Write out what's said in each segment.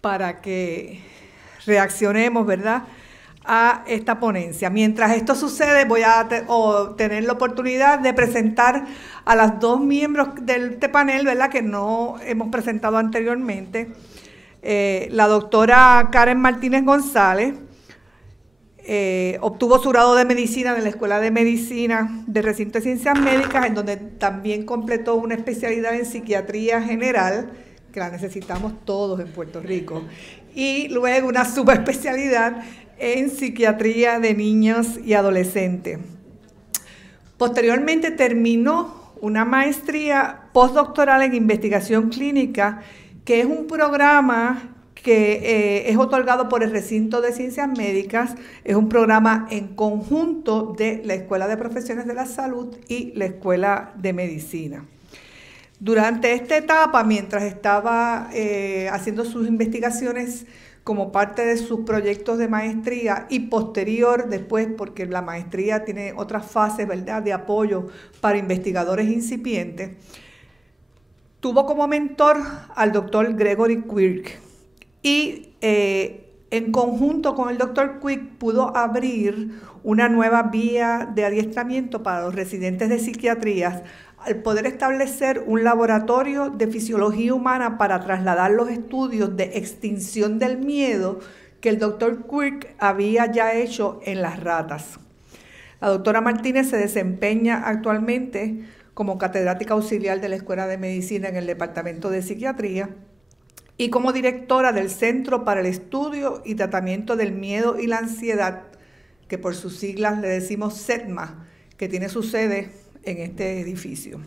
para que reaccionemos, ¿verdad?, a esta ponencia. Mientras esto sucede, voy a tener la oportunidad de presentar a las dos miembros de este panel, ¿verdad?, que no hemos presentado anteriormente. La doctora Karen Martínez González obtuvo su grado de medicina en la Escuela de Medicina del Recinto de Ciencias Médicas, en donde también completó una especialidad en psiquiatría general, que la necesitamos todos en Puerto Rico, y luego una subespecialidad en psiquiatría de niños y adolescentes. Posteriormente terminó una maestría postdoctoral en investigación clínica, que es un programa que es otorgado por el Recinto de Ciencias Médicas. Es un programa en conjunto de la Escuela de Profesiones de la Salud y la Escuela de Medicina. Durante esta etapa, mientras estaba haciendo sus investigaciones como parte de sus proyectos de maestría y posterior después, porque la maestría tiene otras fases, ¿verdad?, de apoyo para investigadores incipientes, tuvo como mentor al doctor Gregory Quirk y en conjunto con el doctor Quirk pudo abrir una nueva vía de adiestramiento para los residentes de psiquiatría al poder establecer un laboratorio de fisiología humana para trasladar los estudios de extinción del miedo que el doctor Quirk había ya hecho en las ratas. La doctora Martínez se desempeña actualmente como catedrática auxiliar de la Escuela de Medicina en el Departamento de Psiquiatría y como directora del Centro para el Estudio y Tratamiento del Miedo y la Ansiedad, que por sus siglas le decimos CETMA, que tiene su sede en este edificio.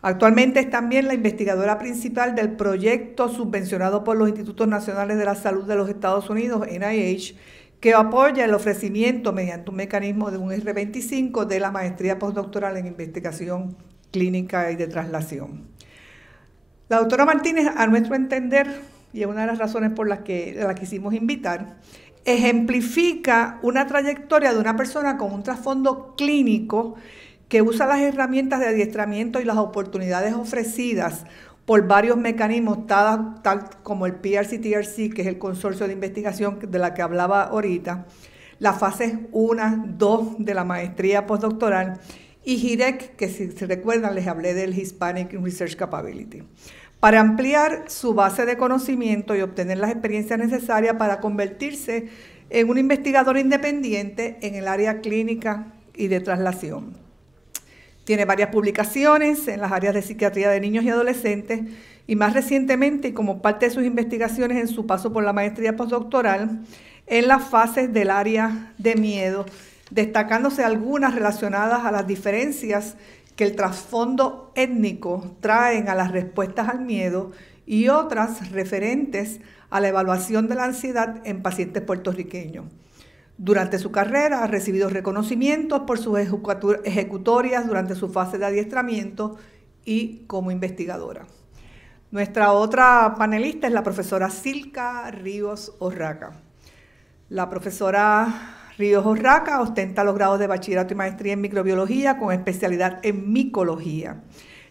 Actualmente es también la investigadora principal del proyecto subvencionado por los Institutos Nacionales de la Salud de los Estados Unidos, NIH, que apoya el ofrecimiento mediante un mecanismo de un R25 de la maestría postdoctoral en investigación clínica y de traslación. La doctora Martínez, a nuestro entender, y es una de las razones por las que la quisimos invitar, ejemplifica una trayectoria de una persona con un trasfondo clínico que usa las herramientas de adiestramiento y las oportunidades ofrecidas por varios mecanismos, tal como el PRC-TRC, que es el consorcio de investigación de la que hablaba ahorita, las fases 1, 2 de la maestría postdoctoral, y HIREC, que si se recuerdan les hablé del Hispanic Research Capability, para ampliar su base de conocimiento y obtener las experiencias necesarias para convertirse en un investigador independiente en el área clínica y de traslación. Tiene varias publicaciones en las áreas de psiquiatría de niños y adolescentes y más recientemente, y como parte de sus investigaciones en su paso por la maestría postdoctoral, en las fases del área de miedo, destacándose algunas relacionadas a las diferencias que el trasfondo étnico traen a las respuestas al miedo y otras referentes a la evaluación de la ansiedad en pacientes puertorriqueños. Durante su carrera ha recibido reconocimientos por sus ejecutorias durante su fase de adiestramiento y como investigadora. Nuestra otra panelista es la profesora Silka Ríos Orraca. La profesora Ríos Orraca ostenta los grados de bachillerato y maestría en microbiología con especialidad en micología.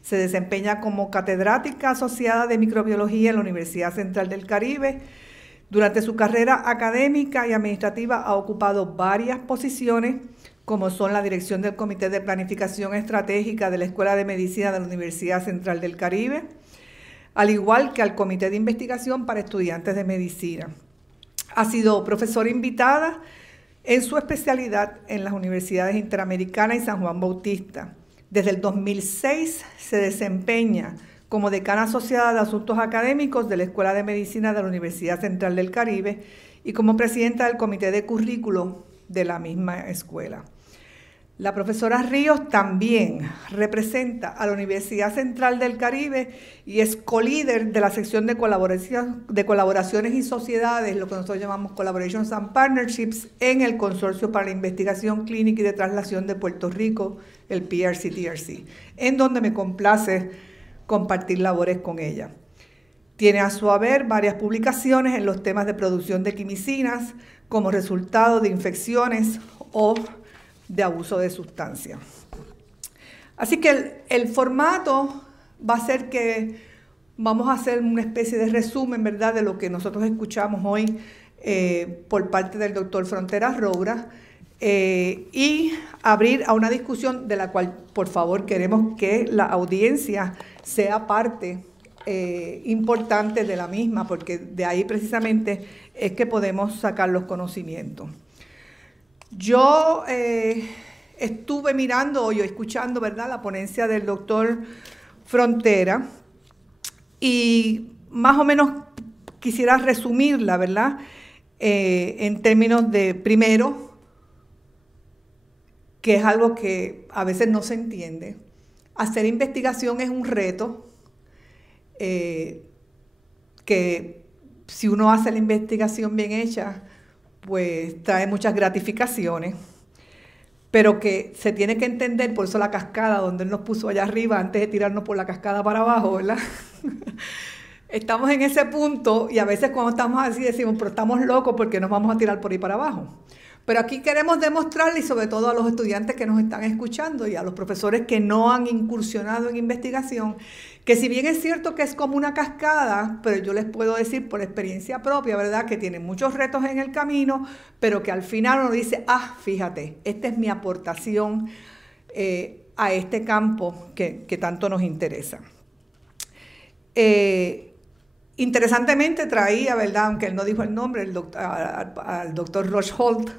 Se desempeña como catedrática asociada de microbiología en la Universidad Central del Caribe. Durante su carrera académica y administrativa ha ocupado varias posiciones, como son la dirección del Comité de Planificación Estratégica de la Escuela de Medicina de la Universidad Central del Caribe, al igual que al Comité de Investigación para Estudiantes de Medicina. Ha sido profesora invitada en su especialidad en las Universidades Interamericana y San Juan Bautista. Desde el 2006 se desempeña como decana asociada de Asuntos Académicos de la Escuela de Medicina de la Universidad Central del Caribe y como presidenta del Comité de Currículo de la misma escuela. La profesora Ríos también representa a la Universidad Central del Caribe y es co-líder de la sección de colaboraciones y sociedades, lo que nosotros llamamos Collaborations and Partnerships, en el Consorcio para la Investigación Clínica y de Traslación de Puerto Rico, el PRC-TRC, en donde me complace compartir labores con ella. Tiene a su haber varias publicaciones en los temas de producción de quimicinas como resultado de infecciones o de abuso de sustancias. Así que el formato va a ser que Vamos a hacer una especie de resumen, ¿verdad?, de lo que nosotros escuchamos hoy por parte del doctor Fronteras Roura y abrir a una discusión de la cual, por favor, queremos que la audiencia sea parte importante de la misma, porque de ahí precisamente es que podemos sacar los conocimientos. Yo estuve mirando y escuchando, ¿verdad?, la ponencia del doctor Frontera y más o menos quisiera resumirla, ¿verdad?, en términos de, primero, que es algo que a veces no se entiende. Hacer investigación es un reto que si uno hace la investigación bien hecha, pues trae muchas gratificaciones, pero que se tiene que entender, por eso la cascada, donde él nos puso allá arriba, antes de tirarnos por la cascada para abajo, ¿verdad? Estamos en ese punto y a veces cuando estamos así decimos, pero estamos locos porque nos vamos a tirar por ahí para abajo. Pero aquí queremos demostrarle, y sobre todo a los estudiantes que nos están escuchando y a los profesores que no han incursionado en investigación, que si bien es cierto que es como una cascada, pero yo les puedo decir por experiencia propia, ¿verdad?, que tiene muchos retos en el camino, pero que al final uno dice, fíjate, esta es mi aportación a este campo que tanto nos interesa. Interesantemente traía, ¿verdad?, aunque él no dijo el nombre, al doctor Rochholt,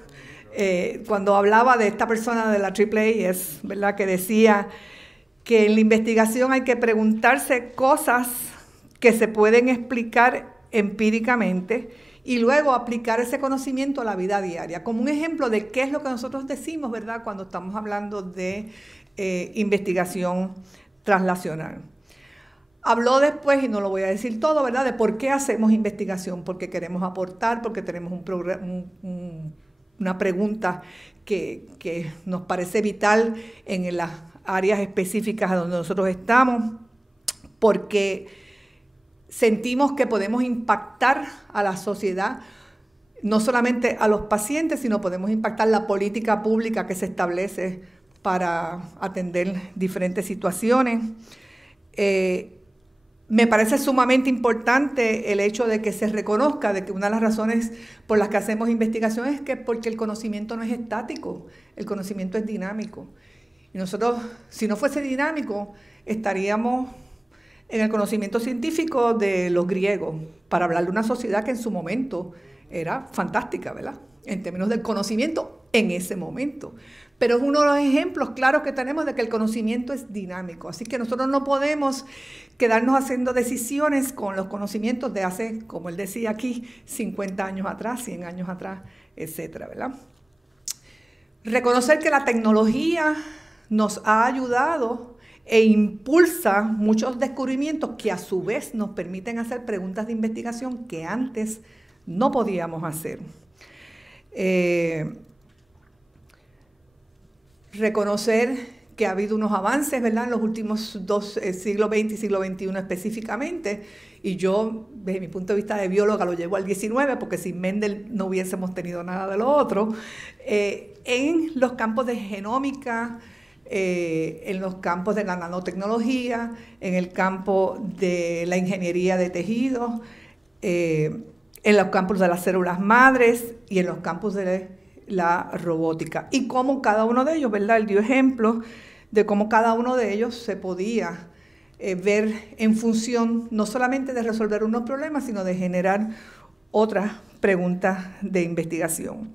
cuando hablaba de esta persona de la AAAS, ¿verdad?, que decía que en la investigación hay que preguntarse cosas que se pueden explicar empíricamente y luego aplicar ese conocimiento a la vida diaria, como un ejemplo de qué es lo que nosotros decimos, ¿verdad?, cuando estamos hablando de investigación translacional. Habló después, y no lo voy a decir todo, ¿verdad?, de por qué hacemos investigación, porque queremos aportar, porque tenemos una pregunta que nos parece vital en las áreas específicas a donde nosotros estamos, porque sentimos que podemos impactar a la sociedad, no solamente a los pacientes, sino podemos impactar la política pública que se establece para atender diferentes situaciones. Me parece sumamente importante el hecho de que se reconozca de que una de las razones por las que hacemos investigación es que porque el conocimiento no es estático, el conocimiento es dinámico. Y nosotros, si no fuese dinámico, estaríamos en el conocimiento científico de los griegos, para hablar de una sociedad que en su momento era fantástica, ¿verdad?, en términos del conocimiento en ese momento. Pero es uno de los ejemplos claros que tenemos de que el conocimiento es dinámico. Así que nosotros no podemos quedarnos haciendo decisiones con los conocimientos de hace, como él decía aquí, 50 años atrás, 100 años atrás, etcétera, ¿verdad? Reconocer que la tecnología nos ha ayudado e impulsa muchos descubrimientos que a su vez nos permiten hacer preguntas de investigación que antes no podíamos hacer. Reconocer que ha habido unos avances, ¿verdad?, en los últimos dos siglo XX y siglo XXI específicamente, y yo, desde mi punto de vista de bióloga, lo llevo al XIX, porque sin Mendel no hubiésemos tenido nada de lo otro, en los campos de genómica, en los campos de la nanotecnología, en el campo de la ingeniería de tejidos, en los campos de las células madres y en los campos de la robótica. Y cómo cada uno de ellos, ¿verdad?, él dio ejemplos de cómo cada uno de ellos se podía ver en función no solamente de resolver unos problemas, sino de generar otras preguntas de investigación.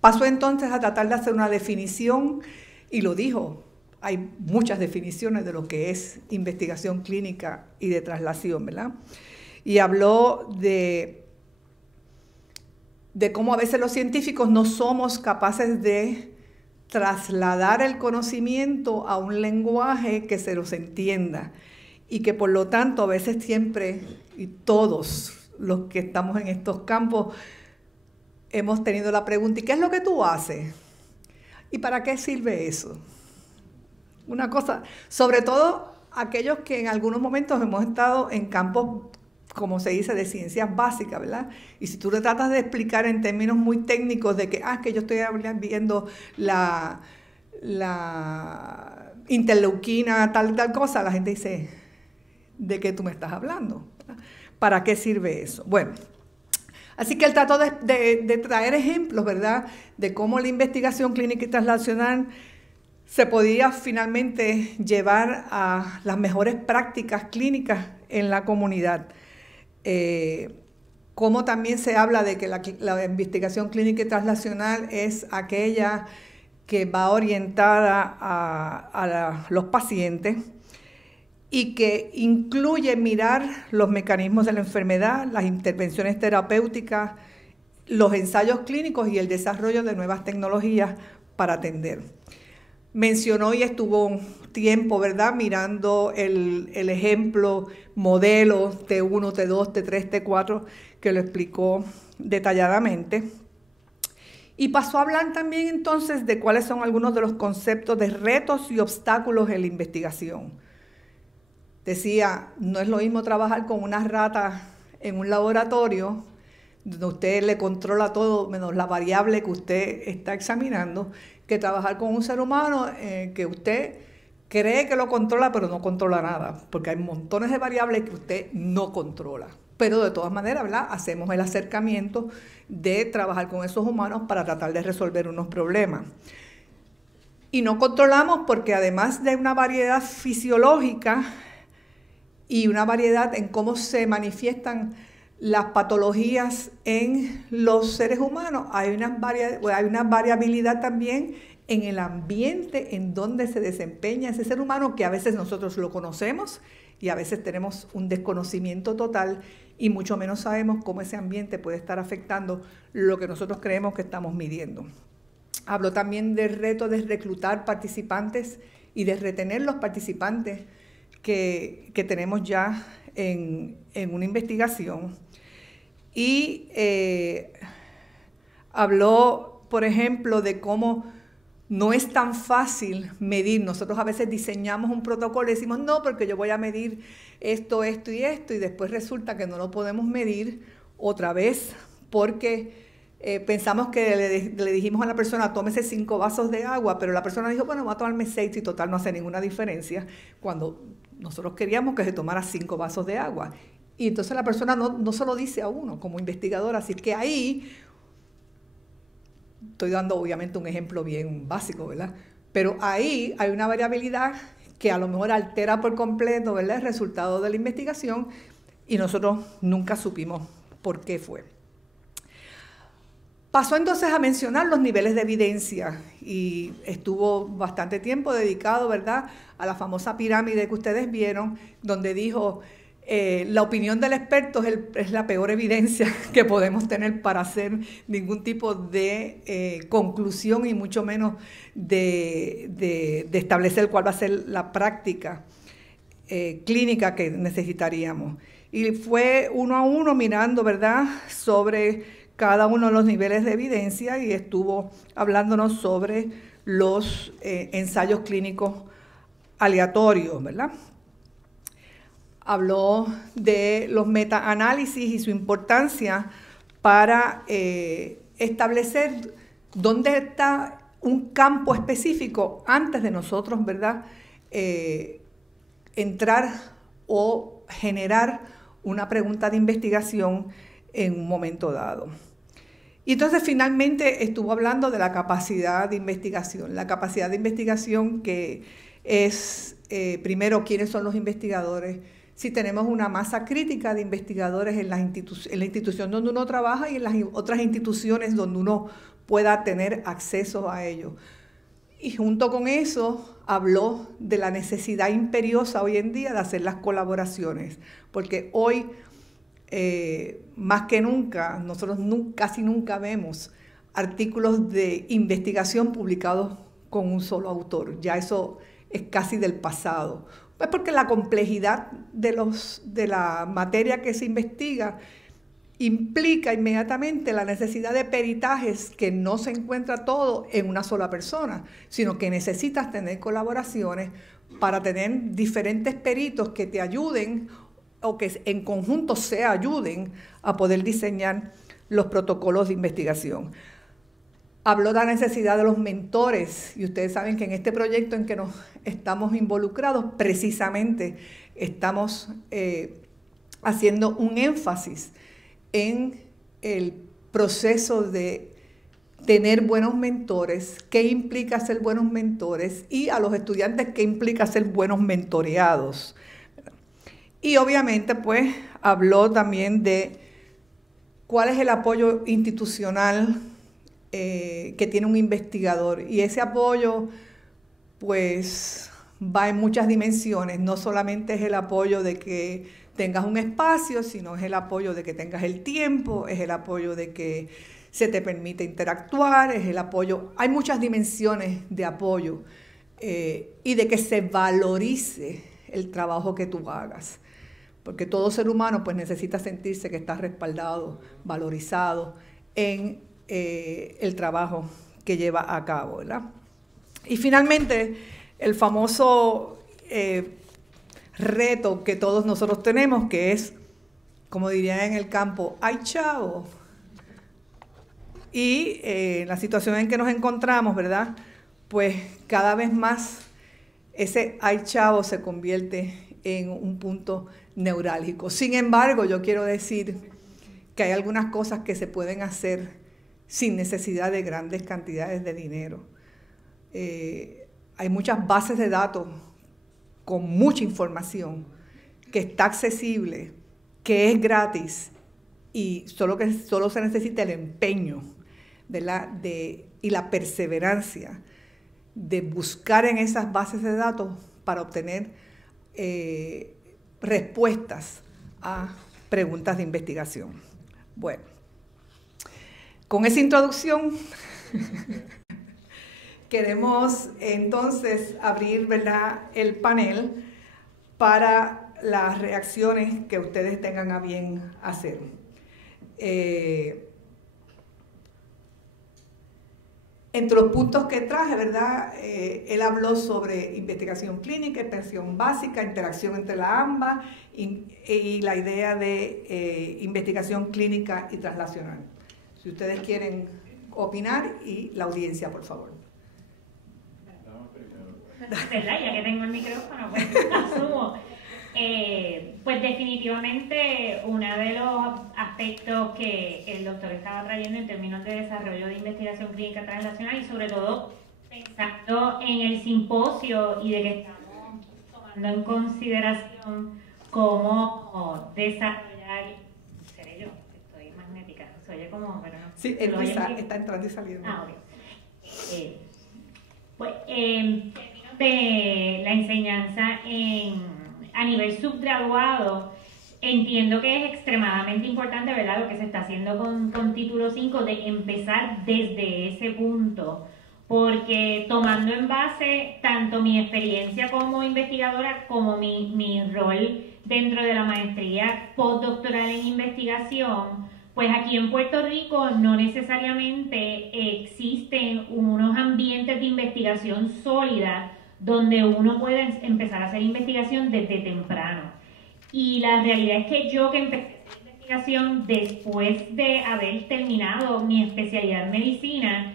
Pasó entonces a tratar de hacer una definición, y lo dijo, hay muchas definiciones de lo que es investigación clínica y de traslación, ¿verdad? Y habló de cómo a veces los científicos no somos capaces de trasladar el conocimiento a un lenguaje que se los entienda y que por lo tanto a veces siempre, y todos los que estamos en estos campos, hemos tenido la pregunta, ¿y qué es lo que tú haces? ¿Y para qué sirve eso? Una cosa, sobre todo aquellos que en algunos momentos hemos estado en campos, como se dice, de ciencias básicas, ¿verdad? Y si tú le tratas de explicar en términos muy técnicos de que, que yo estoy viendo la interleuquina, tal cosa, la gente dice, de qué tú me estás hablando. ¿Para qué sirve eso? Bueno, así que él trató de traer ejemplos, ¿verdad?, de cómo la investigación clínica y translacional se podía finalmente llevar a las mejores prácticas clínicas en la comunidad. Como también se habla de que la investigación clínica y translacional es aquella que va orientada a los pacientes y que incluye mirar los mecanismos de la enfermedad, las intervenciones terapéuticas, los ensayos clínicos y el desarrollo de nuevas tecnologías para atender. Mencionó y estuvo un tiempo, ¿verdad?, mirando el ejemplo, modelo T1, T2, T3, T4, que lo explicó detalladamente. Y pasó a hablar también entonces de cuáles son algunos de los conceptos de retos y obstáculos en la investigación. Decía, no es lo mismo trabajar con una rata en un laboratorio, donde usted le controla todo menos la variable que usted está examinando, que trabajar con un ser humano que usted cree que lo controla, pero no controla nada, porque hay montones de variables que usted no controla. Pero de todas maneras, ¿verdad?, hacemos el acercamiento de trabajar con esos humanos para tratar de resolver unos problemas. Y no controlamos porque además de una variedad fisiológica y una variedad en cómo se manifiestan las patologías en los seres humanos, hay una variabilidad también en el ambiente en donde se desempeña ese ser humano, que a veces nosotros lo conocemos y a veces tenemos un desconocimiento total y mucho menos sabemos cómo ese ambiente puede estar afectando lo que nosotros creemos que estamos midiendo. Habló también del reto de reclutar participantes y de retener los participantes que tenemos ya en una investigación. Y habló, por ejemplo, de cómo no es tan fácil medir. Nosotros a veces diseñamos un protocolo y decimos, no, porque yo voy a medir esto, esto y esto, y después resulta que no lo podemos medir otra vez porque pensamos que le dijimos a la persona, tómese 5 vasos de agua, pero la persona dijo, bueno, voy a tomarme 6 y total no hace ninguna diferencia, cuando nosotros queríamos que se tomara 5 vasos de agua. Y entonces la persona no se lo dice a uno como investigador, así que ahí estoy dando obviamente un ejemplo bien básico, ¿verdad? Pero ahí hay una variabilidad que a lo mejor altera por completo, ¿verdad?, el resultado de la investigación y nosotros nunca supimos por qué fue. Pasó entonces a mencionar los niveles de evidencia y estuvo bastante tiempo dedicado, ¿verdad?, a la famosa pirámide que ustedes vieron, donde dijo, la opinión del experto es la peor evidencia que podemos tener para hacer ningún tipo de conclusión y mucho menos de establecer cuál va a ser la práctica clínica que necesitaríamos. Y fue uno a uno mirando, ¿verdad?, sobre cada uno de los niveles de evidencia y estuvo hablándonos sobre los ensayos clínicos aleatorios, ¿verdad? Habló de los metaanálisis y su importancia para establecer dónde está un campo específico antes de nosotros, ¿verdad?, entrar o generar una pregunta de investigación en un momento dado. Y entonces finalmente estuvo hablando de la capacidad de investigación. La capacidad de investigación que es, primero, quiénes son los investigadores, si tenemos una masa crítica de investigadores en la institución donde uno trabaja y en las otras instituciones donde uno pueda tener acceso a ello. Y junto con eso habló de la necesidad imperiosa hoy en día de hacer las colaboraciones, porque hoy, más que nunca, nosotros casi nunca vemos artículos de investigación publicados con un solo autor. Ya eso es casi del pasado. Pues porque la complejidad de la materia que se investiga implica inmediatamente la necesidad de peritajes que no se encuentra todo en una sola persona, sino que necesitas tener colaboraciones para tener diferentes peritos que te ayuden o que en conjunto se ayuden a poder diseñar los protocolos de investigación. Habló de la necesidad de los mentores y ustedes saben que en este proyecto en que nos estamos involucrados precisamente estamos haciendo un énfasis en el proceso de tener buenos mentores, qué implica ser buenos mentores, y a los estudiantes qué implica ser buenos mentoreados. Y obviamente pues habló también de cuál es el apoyo institucional que tiene un investigador, y ese apoyo pues va en muchas dimensiones. No solamente es el apoyo de que tengas un espacio, sino es el apoyo de que tengas el tiempo, es el apoyo de que se te permite interactuar, es el apoyo, hay muchas dimensiones de apoyo, y de que se valorice el trabajo que tú hagas, porque todo ser humano pues necesita sentirse que está respaldado, valorizado en el trabajo que lleva a cabo, ¿verdad? Y finalmente, el famoso reto que todos nosotros tenemos, que es, como dirían en el campo, ¡ay, chavo! Y la situación en que nos encontramos, ¿verdad? Pues cada vez más ese ¡ay, chavo! Se convierte en un punto neurálgico. Sin embargo, yo quiero decir que hay algunas cosas que se pueden hacer sin necesidad de grandes cantidades de dinero. Hay muchas bases de datos con mucha información que está accesible, que es gratis, y solo se necesita el empeño, ¿verdad? Y la perseverancia de buscar en esas bases de datos para obtener respuestas a preguntas de investigación. Bueno, con esa introducción queremos entonces abrir, ¿verdad?, el panel para las reacciones que ustedes tengan a bien hacer. Entre los puntos que traje, ¿verdad?, él habló sobre investigación clínica, investigación básica, interacción entre la ambas y la idea de investigación clínica y translacional. Si ustedes quieren opinar, y la audiencia, por favor. ¿Verdad? Ya que tengo el micrófono, pues asumo. Pues definitivamente uno de los aspectos que el doctor estaba trayendo en términos de desarrollo de investigación clínica translacional, y sobre todo pensando en el simposio y de que estamos tomando en consideración cómo desarrollar, seré yo, estoy magnética, se oye como, pero no. Sí, el Luisa está entrando y saliendo. Ah, ok. Pues en términos de la enseñanza a nivel subgraduado, entiendo que es extremadamente importante, ¿verdad?, lo que se está haciendo con Título 5, de empezar desde ese punto, porque tomando en base tanto mi experiencia como investigadora como mi rol dentro de la maestría postdoctoral en investigación, pues aquí en Puerto Rico no necesariamente existen unos ambientes de investigación sólida donde uno puede empezar a hacer investigación desde temprano. Y la realidad es que yo que empecé a hacer investigación después de haber terminado mi especialidad en medicina,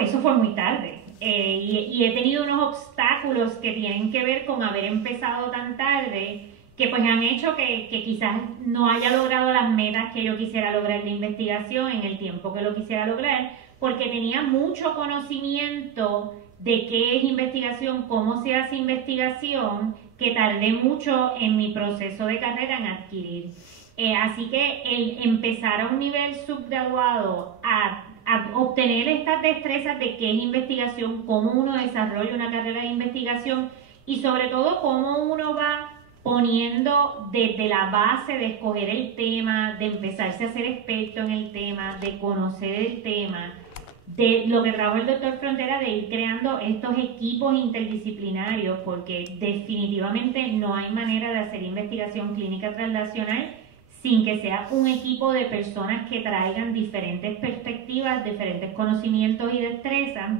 eso fue muy tarde. Y he tenido unos obstáculos que tienen que ver con haber empezado tan tarde, que pues han hecho que quizás no haya logrado las metas que yo quisiera lograr de investigación en el tiempo que lo quisiera lograr, porque tenía mucho conocimiento de qué es investigación, cómo se hace investigación, que tardé mucho en mi proceso de carrera en adquirir. Así que el empezar a un nivel subgraduado a obtener estas destrezas de qué es investigación, cómo uno desarrolla una carrera de investigación, y sobre todo cómo uno va poniendo desde la base de escoger el tema, de empezarse a ser experto en el tema, de conocer el tema, de lo que trajo el doctor Frontera, de ir creando estos equipos interdisciplinarios, porque definitivamente no hay manera de hacer investigación clínica translacional sin que sea un equipo de personas que traigan diferentes perspectivas, diferentes conocimientos y destrezas.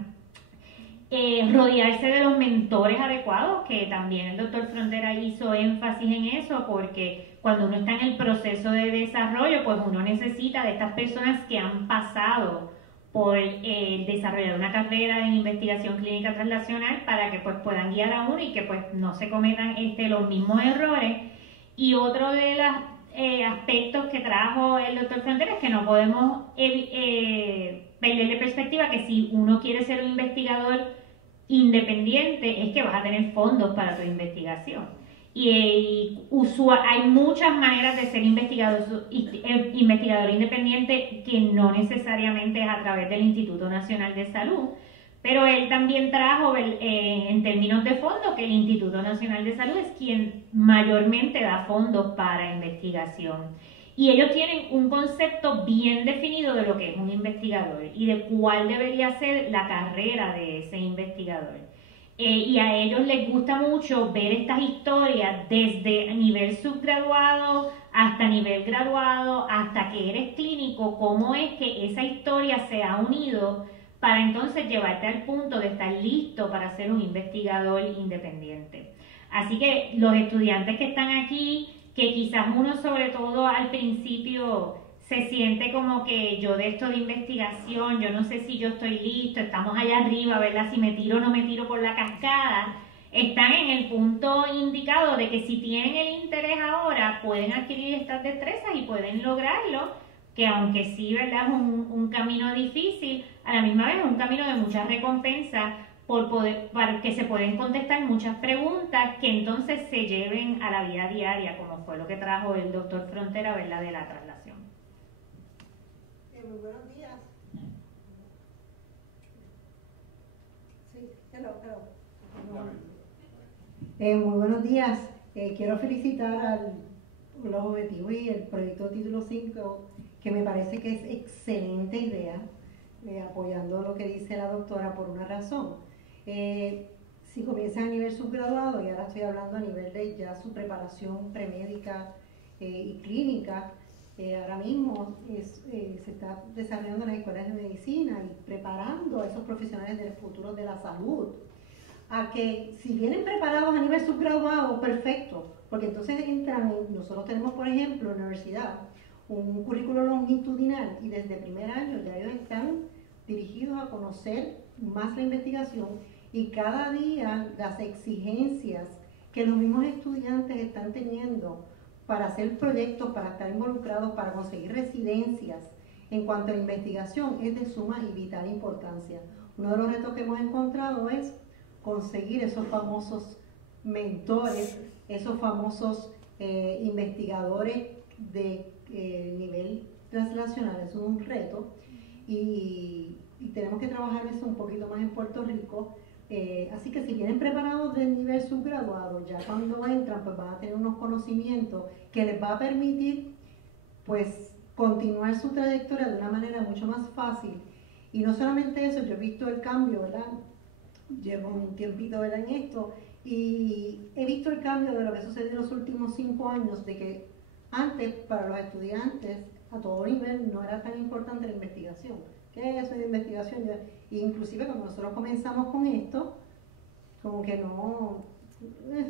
Rodearse de los mentores adecuados, que también el doctor Frontera hizo énfasis en eso, porque cuando uno está en el proceso de desarrollo, pues uno necesita de estas personas que han pasado por desarrollar una carrera en investigación clínica translacional para que pues puedan guiar a uno y que pues no se cometan los mismos errores. Y otro de los aspectos que trajo el doctor Frontera es que no podemos perderle perspectiva que si uno quiere ser un investigador independiente es que vas a tener fondos para tu investigación. Y hay muchas maneras de ser investigador independiente que no necesariamente es a través del Instituto Nacional de Salud, pero él también trajo en términos de fondos que el Instituto Nacional de Salud es quien mayormente da fondos para investigación. Y ellos tienen un concepto bien definido de lo que es un investigador y de cuál debería ser la carrera de ese investigador. Y a ellos les gusta mucho ver estas historias desde nivel subgraduado hasta nivel graduado, hasta que eres clínico, cómo es que esa historia se ha unido para entonces llevarte al punto de estar listo para ser un investigador independiente. Así que los estudiantes que están aquí, que quizás uno sobre todo al principio se siente como que yo de esto de investigación, yo no sé si yo estoy listo, estamos allá arriba, ¿verdad? Si me tiro o no me tiro por la cascada, están en el punto indicado de que si tienen el interés ahora, pueden adquirir estas destrezas y pueden lograrlo, que aunque sí, ¿verdad? Es un camino difícil, a la misma vez es un camino de muchas recompensas para que se pueden contestar muchas preguntas que entonces se lleven a la vida diaria, como fue lo que trajo el doctor Frontera, ¿verdad? De la traslación. Muy buenos días. Sí, hello. Muy buenos días. Quiero felicitar a los objetivos y el proyecto Título 5, que me parece que es excelente idea, apoyando lo que dice la doctora por una razón. Si comienzan a nivel subgraduado, y ahora estoy hablando a nivel de ya su preparación premédica y clínica, ahora mismo se está desarrollando en las escuelas de medicina y preparando a esos profesionales del futuro de la salud a que si vienen preparados a nivel subgraduado, perfecto, porque entonces entran, nosotros tenemos por ejemplo en la universidad un currículo longitudinal y desde primer año ya ellos están dirigidos a conocer más la investigación y cada día las exigencias que los mismos estudiantes están teniendo para hacer proyectos, para estar involucrados, para conseguir residencias en cuanto a la investigación es de suma y vital importancia. Uno de los retos que hemos encontrado es conseguir esos famosos mentores, esos famosos investigadores de nivel translacional. Es un reto y tenemos que trabajar eso un poquito más en Puerto Rico. Así que si vienen preparados del nivel subgraduado, ya cuando entran pues van a tener unos conocimientos que les va a permitir pues continuar su trayectoria de una manera mucho más fácil. Y no solamente eso, yo he visto el cambio, ¿verdad? Llevo un tiempito, ¿verdad?, en esto y he visto el cambio de lo que sucedió en los últimos 5 años, de que antes para los estudiantes a todo nivel no era tan importante la investigación. ¿Qué es eso de investigación? Inclusive cuando nosotros comenzamos con esto, como que no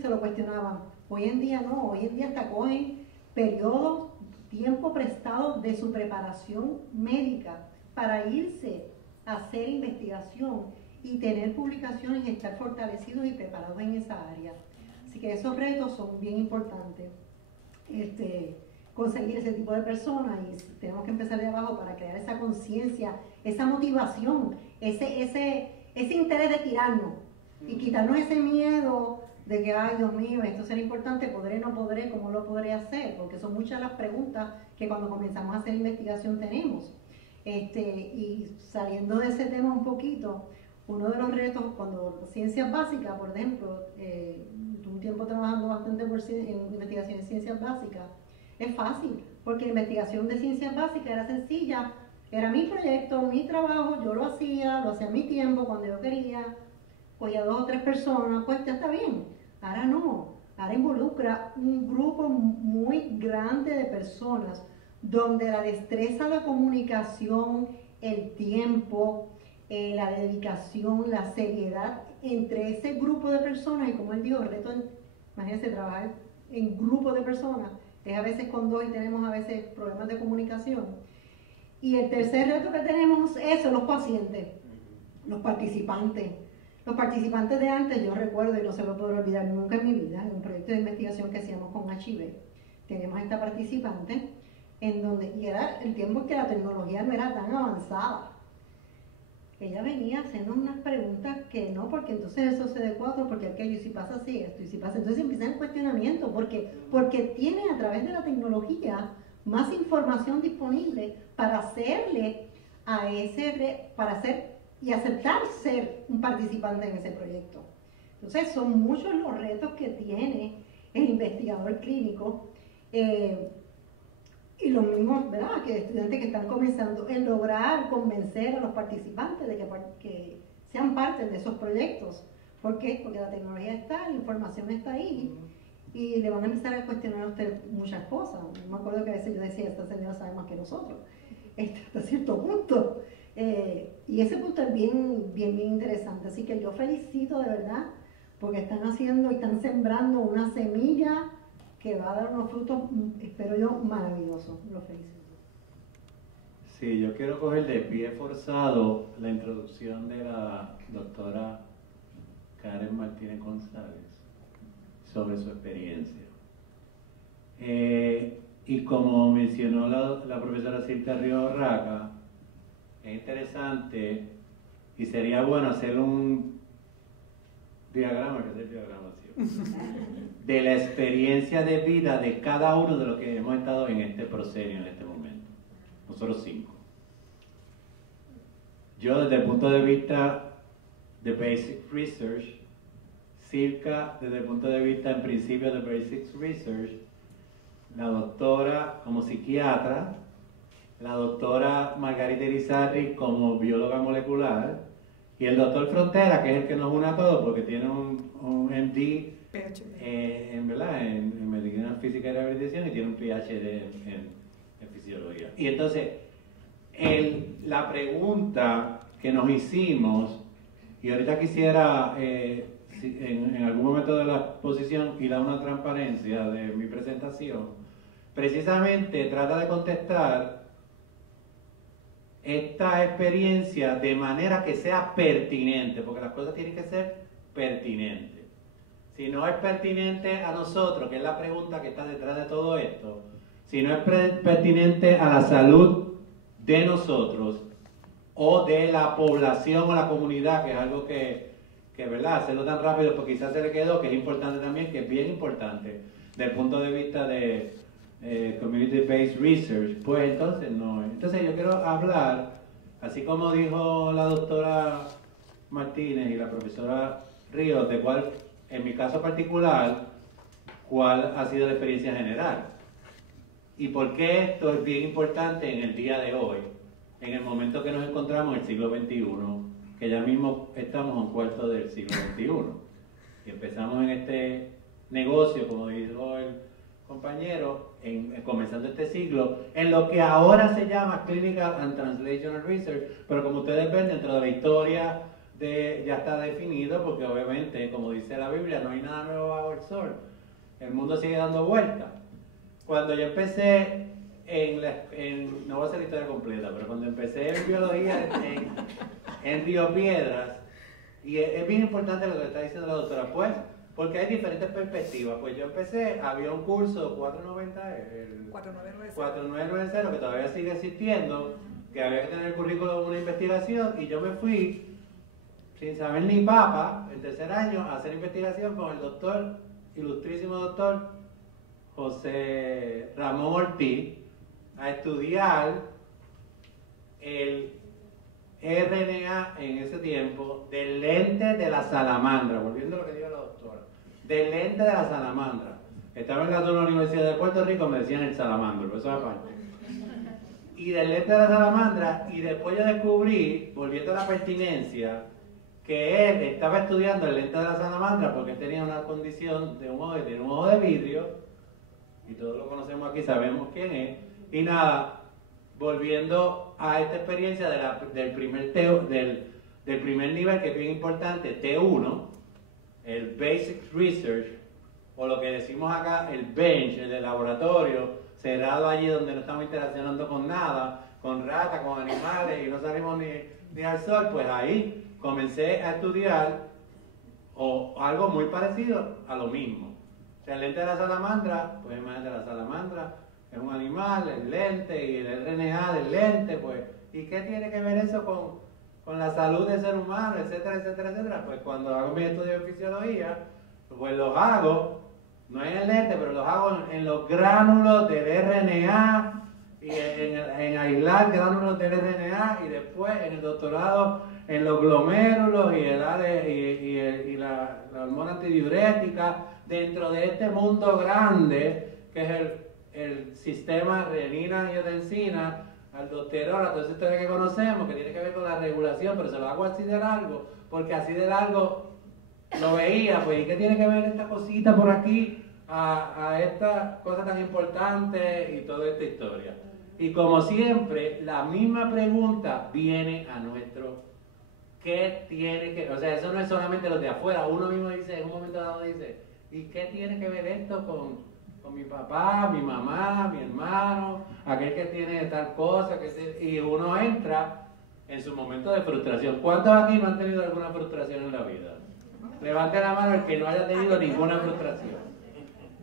se lo cuestionaban. Hoy en día no, hoy en día hasta cogen periodos, tiempo prestado de su preparación médica para irse a hacer investigación y tener publicaciones y estar fortalecidos y preparados en esa área. Así que esos retos son bien importantes. Conseguir ese tipo de personas y tenemos que empezar de abajo para crear esa conciencia, esa motivación, ese interés de tirarnos y quitarnos ese miedo de que, ay Dios mío, esto será importante, podré, no podré, cómo lo podré hacer, porque son muchas las preguntas que cuando comenzamos a hacer investigación tenemos. Y saliendo de ese tema un poquito, uno de los retos cuando ciencias básicas, por ejemplo, tuve un tiempo trabajando bastante en investigación en ciencias básicas. Es fácil, porque la investigación de ciencias básicas era sencilla, era mi proyecto, mi trabajo, yo lo hacía a mi tiempo, cuando yo quería, cogía 2 o 3 personas, pues ya está bien. Ahora no, ahora involucra un grupo muy grande de personas, donde la destreza, la comunicación, el tiempo, la dedicación, la seriedad entre ese grupo de personas, y como él dijo, el reto, imagínense, trabajar en grupo de personas, es a veces con 2 y tenemos a veces problemas de comunicación. Y el tercer reto que tenemos son los pacientes, los participantes. Los participantes de antes, yo recuerdo, y no se lo puedo olvidar nunca en mi vida, en un proyecto de investigación que hacíamos con HIV, teníamos a esta participante, en donde, y era el tiempo en que la tecnología no era tan avanzada. Ella venía haciendo unas preguntas que no, porque entonces eso se de cuatro, porque aquello, y si pasa así, esto, y si pasa, entonces empieza el cuestionamiento, porque tiene a través de la tecnología más información disponible para hacerle a para hacer y aceptar ser un participante en ese proyecto. Entonces son muchos los retos que tiene el investigador clínico y los mismos, ¿verdad?, que estudiantes que están comenzando en lograr convencer a los participantes de que sean parte de esos proyectos. ¿Por qué? Porque la tecnología está, la información está ahí y le van a empezar a cuestionar a usted muchas cosas. Me acuerdo que a veces yo decía, esta señora sabe más que nosotros, hasta cierto punto. Y ese punto es bien interesante. Así que yo felicito de verdad porque están haciendo y están sembrando una semilla que va a dar unos frutos, espero yo, maravillosos. Lo felicito. Sí, yo quiero coger de pie forzado la introducción de la doctora Karen Martínez González sobre su experiencia. Y como mencionó la profesora Silvia Ríos Raca, es interesante y sería bueno hacer un diagrama, que es el diagrama, ¿sí?, de la experiencia de vida de cada uno de los que hemos estado en este proceso en este momento. Nosotros 5. Yo desde el punto de vista de Basic Research, Silka desde el punto de vista en principio de Basic Research, la doctora como psiquiatra, la doctora Margarita Irizarry como bióloga molecular y el doctor Frontera, que es el que nos une a todos porque tiene un MD en medicina física y rehabilitación y tiene un PhD en fisiología. Y entonces, la pregunta que nos hicimos, y ahorita quisiera en algún momento de la exposición ir a una transparencia de mi presentación, precisamente trata de contestar esta experiencia de manera que sea pertinente, porque las cosas tienen que ser pertinentes. Si no es pertinente a nosotros, que es la pregunta que está detrás de todo esto, si no es pertinente a la salud de nosotros o de la población o la comunidad, que es algo que ¿verdad?, hacerlo tan rápido, porque quizás se le quedó, que es importante también, que es bien importante, desde el punto de vista de Community-Based Research, pues entonces no. Entonces yo quiero hablar, así como dijo la doctora Martínez y la profesora Ríos, de cuál, en mi caso particular, cuál ha sido la experiencia general. Y por qué esto es bien importante en el día de hoy, en el momento que nos encontramos en el siglo XXI, que ya mismo estamos a un cuarto del siglo XXI. Y empezamos en este negocio, como dijo el compañero, comenzando este siglo, en lo que ahora se llama Clinical and Translational Research, pero como ustedes ven, dentro de la historia ya está definido, porque obviamente, como dice la Biblia, no hay nada nuevo bajo el sol. El mundo sigue dando vueltas. Cuando yo empecé no voy a hacer la historia completa, pero cuando empecé en biología en Río Piedras, y es bien importante lo que está diciendo la doctora, pues, porque hay diferentes perspectivas. Pues yo empecé, había un curso 490, el 4990, que todavía sigue existiendo, que había que tener el currículo de una investigación, y yo me fui, sin saber ni papa, el tercer año, a hacer investigación con el doctor, ilustrísimo doctor José Ramón Ortiz, a estudiar el RNA en ese tiempo del lente de la salamandra, volviendo a lo que dijo la doctora, del lente de la salamandra. Estaba en la Universidad de Puerto Rico, me decían el salamandro, pero eso aparte. Y del lente de la salamandra, y después yo descubrí, volviendo a la pertinencia, que él estaba estudiando el lente de la salamandra porque él tenía una condición de un ojo de vidrio, y todos lo conocemos aquí, sabemos quién es. Y nada, volviendo a esta experiencia del primer nivel, que es bien importante, T1, el Basic Research, o lo que decimos acá, el bench, el de laboratorio, cerrado allí donde no estamos interaccionando con nada, con ratas, con animales y no salimos ni al sol, pues ahí comencé a estudiar algo muy parecido a lo mismo. O sea, el lente de la salamandra, pues imagínate, la salamandra es un animal, el lente y el RNA del lente, pues, ¿y qué tiene que ver eso con la salud del ser humano, etcétera, etcétera, etcétera? Pues cuando hago mis estudios de fisiología, pues los hago, no en el lente, pero los hago en los gránulos del RNA, y en aislar gránulos del RNA, y después en el doctorado en los glomérulos y la hormona antidiurética, dentro de este mundo grande que es el sistema renina-angiotensina, aldosterona, toda esa historia que conocemos, que tiene que ver con la regulación, pero se lo hago así de largo, porque así de largo lo veía, pues, ¿y qué tiene que ver esta cosita por aquí a esta cosa tan importante y toda esta historia? Y como siempre, la misma pregunta viene a nuestro, ¿qué tiene que, o sea, eso no es solamente los de afuera, uno mismo dice, en un momento dado dice, ¿y qué tiene que ver esto con mi papá, mi mamá, mi hermano, aquel que tiene tal cosa? Y uno entra en su momento de frustración. ¿Cuántos aquí no han tenido alguna frustración en la vida? Levante la mano el que no haya tenido ninguna frustración.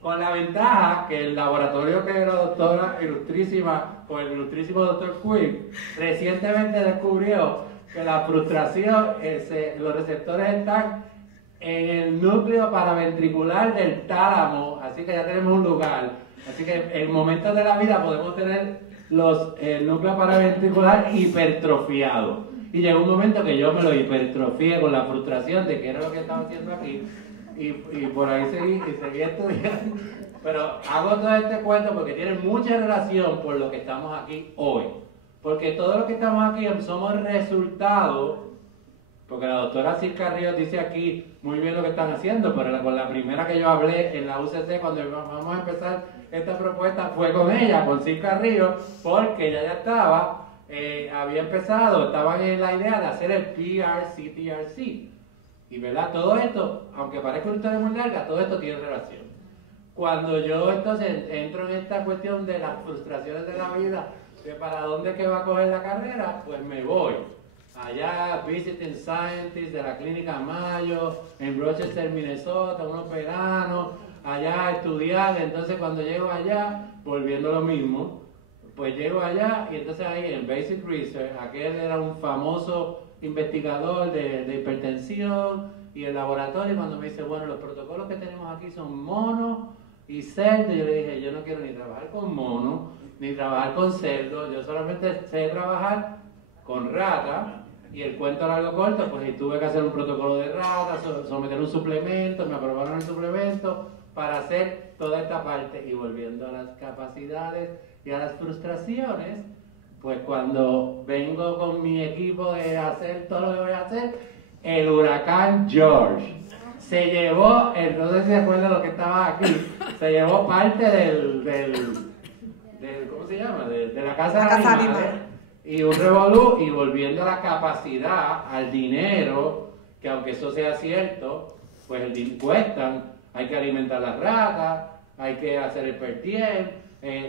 Con la ventaja que el laboratorio que la doctora ilustrísima, o el ilustrísimo doctor Quick, recientemente descubrió que la frustración, los receptores están en el núcleo paraventricular del tálamo, así que ya tenemos un lugar. Así que en momentos de la vida podemos tener el núcleo paraventricular hipertrofiado. Y llegó un momento que yo me lo hipertrofié con la frustración de que era lo que estaba haciendo aquí. Y por ahí seguí estudiando. Pero hago todo este cuento porque tiene mucha relación por lo que estamos aquí hoy. Porque todo lo que estamos aquí somos resultado, porque la doctora Circa Ríos dice aquí muy bien lo que están haciendo, pero con la primera que yo hablé en la UCC cuando vamos a empezar esta propuesta fue con ella, con Circa Ríos, porque ella ya estaba, había empezado, estaban en la idea de hacer el PRC-TRC. Y verdad, todo esto, aunque parezca una historia muy larga, todo esto tiene relación. Cuando yo entonces entro en esta cuestión de las frustraciones de la vida, de para dónde que va a coger la carrera, pues me voy. Allá, visiting scientist de la clínica Mayo, en Rochester, Minnesota, unos veranos, allá a estudiar. Entonces cuando llego allá, volviendo lo mismo, pues llego allá y entonces ahí en Basic Research, aquel era un famoso investigador de hipertensión y el laboratorio, cuando me dice, bueno, los protocolos que tenemos aquí son mono y cerdo, yo le dije, yo no quiero ni trabajar con mono, ni trabajar con cerdo, yo solamente sé trabajar con rata. Y el cuento largo corto, pues tuve que hacer un protocolo de rata, someter un suplemento, me aprobaron el suplemento para hacer toda esta parte. Y volviendo a las capacidades y a las frustraciones, pues cuando vengo con mi equipo de hacer todo lo que voy a hacer, el huracán George se llevó, no sé si se acuerdan lo que estaba aquí, se llevó parte del ¿cómo se llama? De la casa de animales. Y un revolú, y volviendo a la capacidad, al dinero, que aunque eso sea cierto, pues cuestan, hay que alimentar las ratas, hay que hacer el per diem,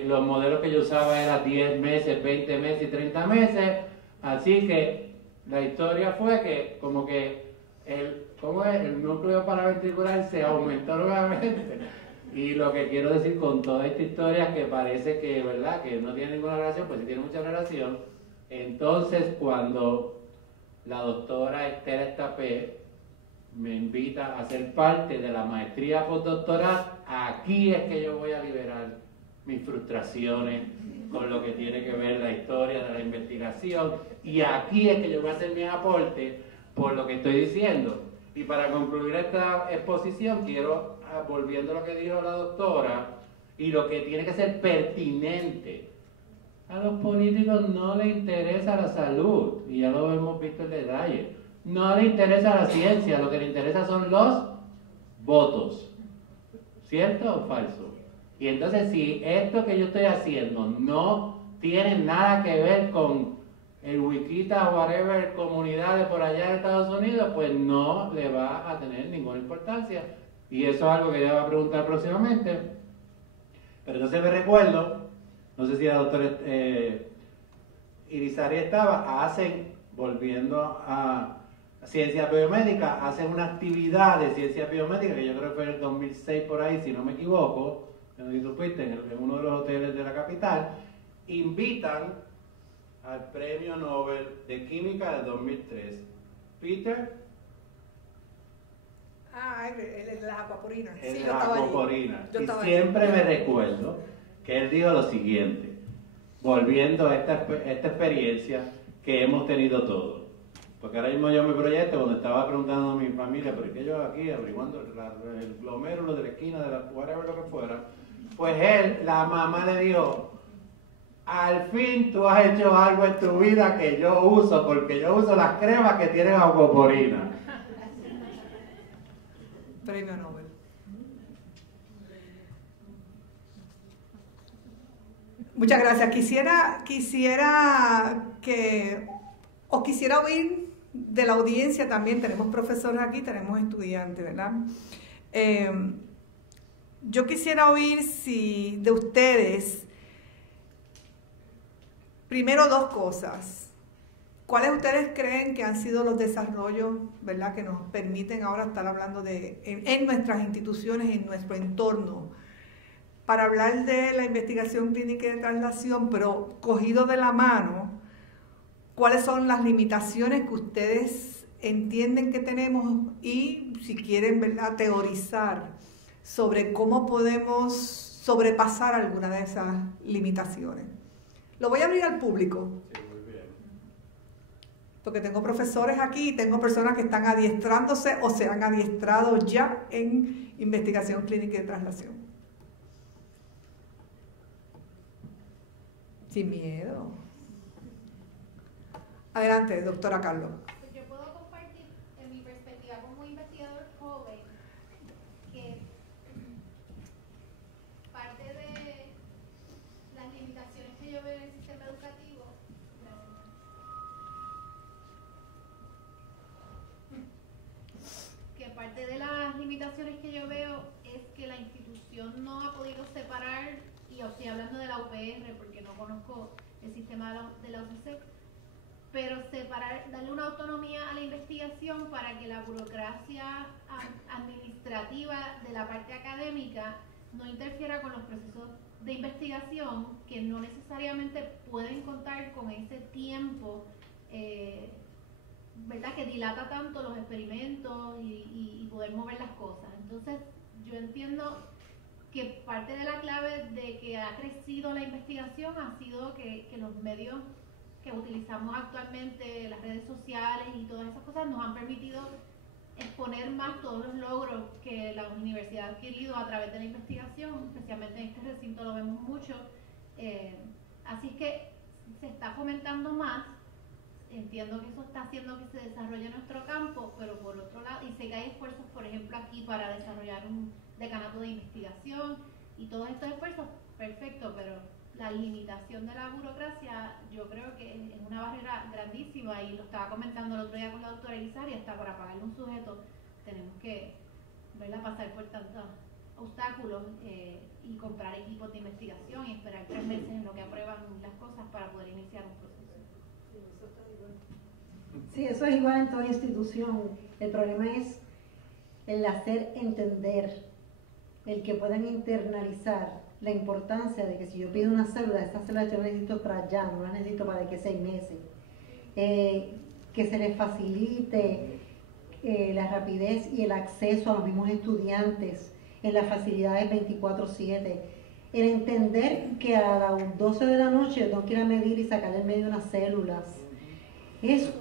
los modelos que yo usaba eran 10 meses, 20 meses y 30 meses, así que la historia fue que como que el núcleo paraventricular se aumentó nuevamente. Y lo que quiero decir con toda esta historia, que parece que, ¿verdad?, que no tiene ninguna relación, pues sí tiene mucha relación. Entonces, cuando la doctora Estela Estapé me invita a ser parte de la maestría postdoctoral, aquí es que yo voy a liberar mis frustraciones con lo que tiene que ver la historia de la investigación, y aquí es que yo voy a hacer mi aporte por lo que estoy diciendo. Y para concluir esta exposición, quiero, volviendo a lo que dijo la doctora, y lo que tiene que ser pertinente. A los políticos no les interesa la salud, y ya lo hemos visto en detalle. No les interesa la ciencia, lo que les interesa son los votos. ¿Cierto o falso? Y entonces, si esto que yo estoy haciendo no tiene nada que ver con el Wikita o whatever comunidades por allá en Estados Unidos, pues no le va a tener ninguna importancia. Y eso es algo que ella va a preguntar próximamente. Pero entonces me recuerdo no sé si la doctora Irizarry estaba, volviendo a ciencias biomédicas, hacen una actividad de ciencias biomédicas, que yo creo que fue en el 2006 por ahí, si no me equivoco, no sé si tú fuiste, en uno de los hoteles de la capital, invitan al Premio Nobel de Química del 2003, Peter... el de las acuaporinas. El Sí, de yo las estaba allí. acuaporinas. Yo Y estaba siempre allí. me recuerdo que él dijo lo siguiente, volviendo a esta experiencia que hemos tenido todos. Porque ahora mismo yo me proyecto cuando estaba preguntando a mi familia, ¿pero qué yo aquí averiguando el glomérulo de la esquina, de la whatever, lo que fuera? Pues la mamá le dijo, al fin tú has hecho algo en tu vida que yo uso, porque yo uso las cremas que tienen acuaporina. Premio Nobel. Muchas gracias. Quisiera oír de la audiencia también. Tenemos profesores aquí, tenemos estudiantes, ¿verdad? Yo quisiera oír de ustedes, primero, dos cosas. ¿Cuáles ustedes creen que han sido los desarrollos, verdad, que nos permiten ahora estar hablando en nuestras instituciones, en nuestro entorno, para hablar de la investigación clínica y de traslación, pero cogido de la mano, cuáles son las limitaciones que ustedes entienden que tenemos y, si quieren, ¿verdad?, teorizar sobre cómo podemos sobrepasar alguna de esas limitaciones? Lo voy a abrir al público. Porque tengo profesores aquí y tengo personas que están adiestrándose o se han adiestrado ya en investigación clínica y de traslación. Sin miedo. Adelante, doctora Carlos. Pues yo puedo compartir en mi perspectiva como investigador joven que parte de las limitaciones que yo veo en el sistema educativo, es que la institución no ha podido separar, y estoy hablando de la UPR porque no conozco el sistema de la UCC, pero darle una autonomía a la investigación para que la burocracia administrativa de la parte académica no interfiera con los procesos de investigación, que no necesariamente pueden contar con ese tiempo, ¿verdad?, que dilata tanto los experimentos y poder mover las cosas. Entonces, yo entiendo que parte de la clave de que ha crecido la investigación ha sido que los medios que utilizamos actualmente, las redes sociales y todas esas cosas, nos han permitido exponer más todos los logros que la universidad ha adquirido a través de la investigación, especialmente en este recinto lo vemos mucho. Así que se está fomentando más. Entiendo que eso está haciendo que se desarrolle nuestro campo, pero por otro lado, y sé que hay esfuerzos, por ejemplo, aquí para desarrollar un decanato de investigación y todos estos esfuerzos, perfecto, pero la limitación de la burocracia yo creo que es una barrera grandísima, y lo estaba comentando el otro día con la doctora Irizarry, hasta para pagarle un sujeto tenemos que, ¿verdad?, pasar por tantos obstáculos y comprar equipos de investigación y esperar 3 meses en lo que aprueban las cosas para poder iniciar un proceso. Sí, eso es igual en toda institución. El problema es el hacer entender, el que puedan internalizar la importancia de que si yo pido una célula, esa célula yo la necesito para allá, no la necesito para de que 6 meses. Que se les facilite la rapidez y el acceso a los mismos estudiantes en las facilidades 24/7. El entender que a las 12 de la noche yo tengo que ir a medir y sacarle en medio unas células. Eso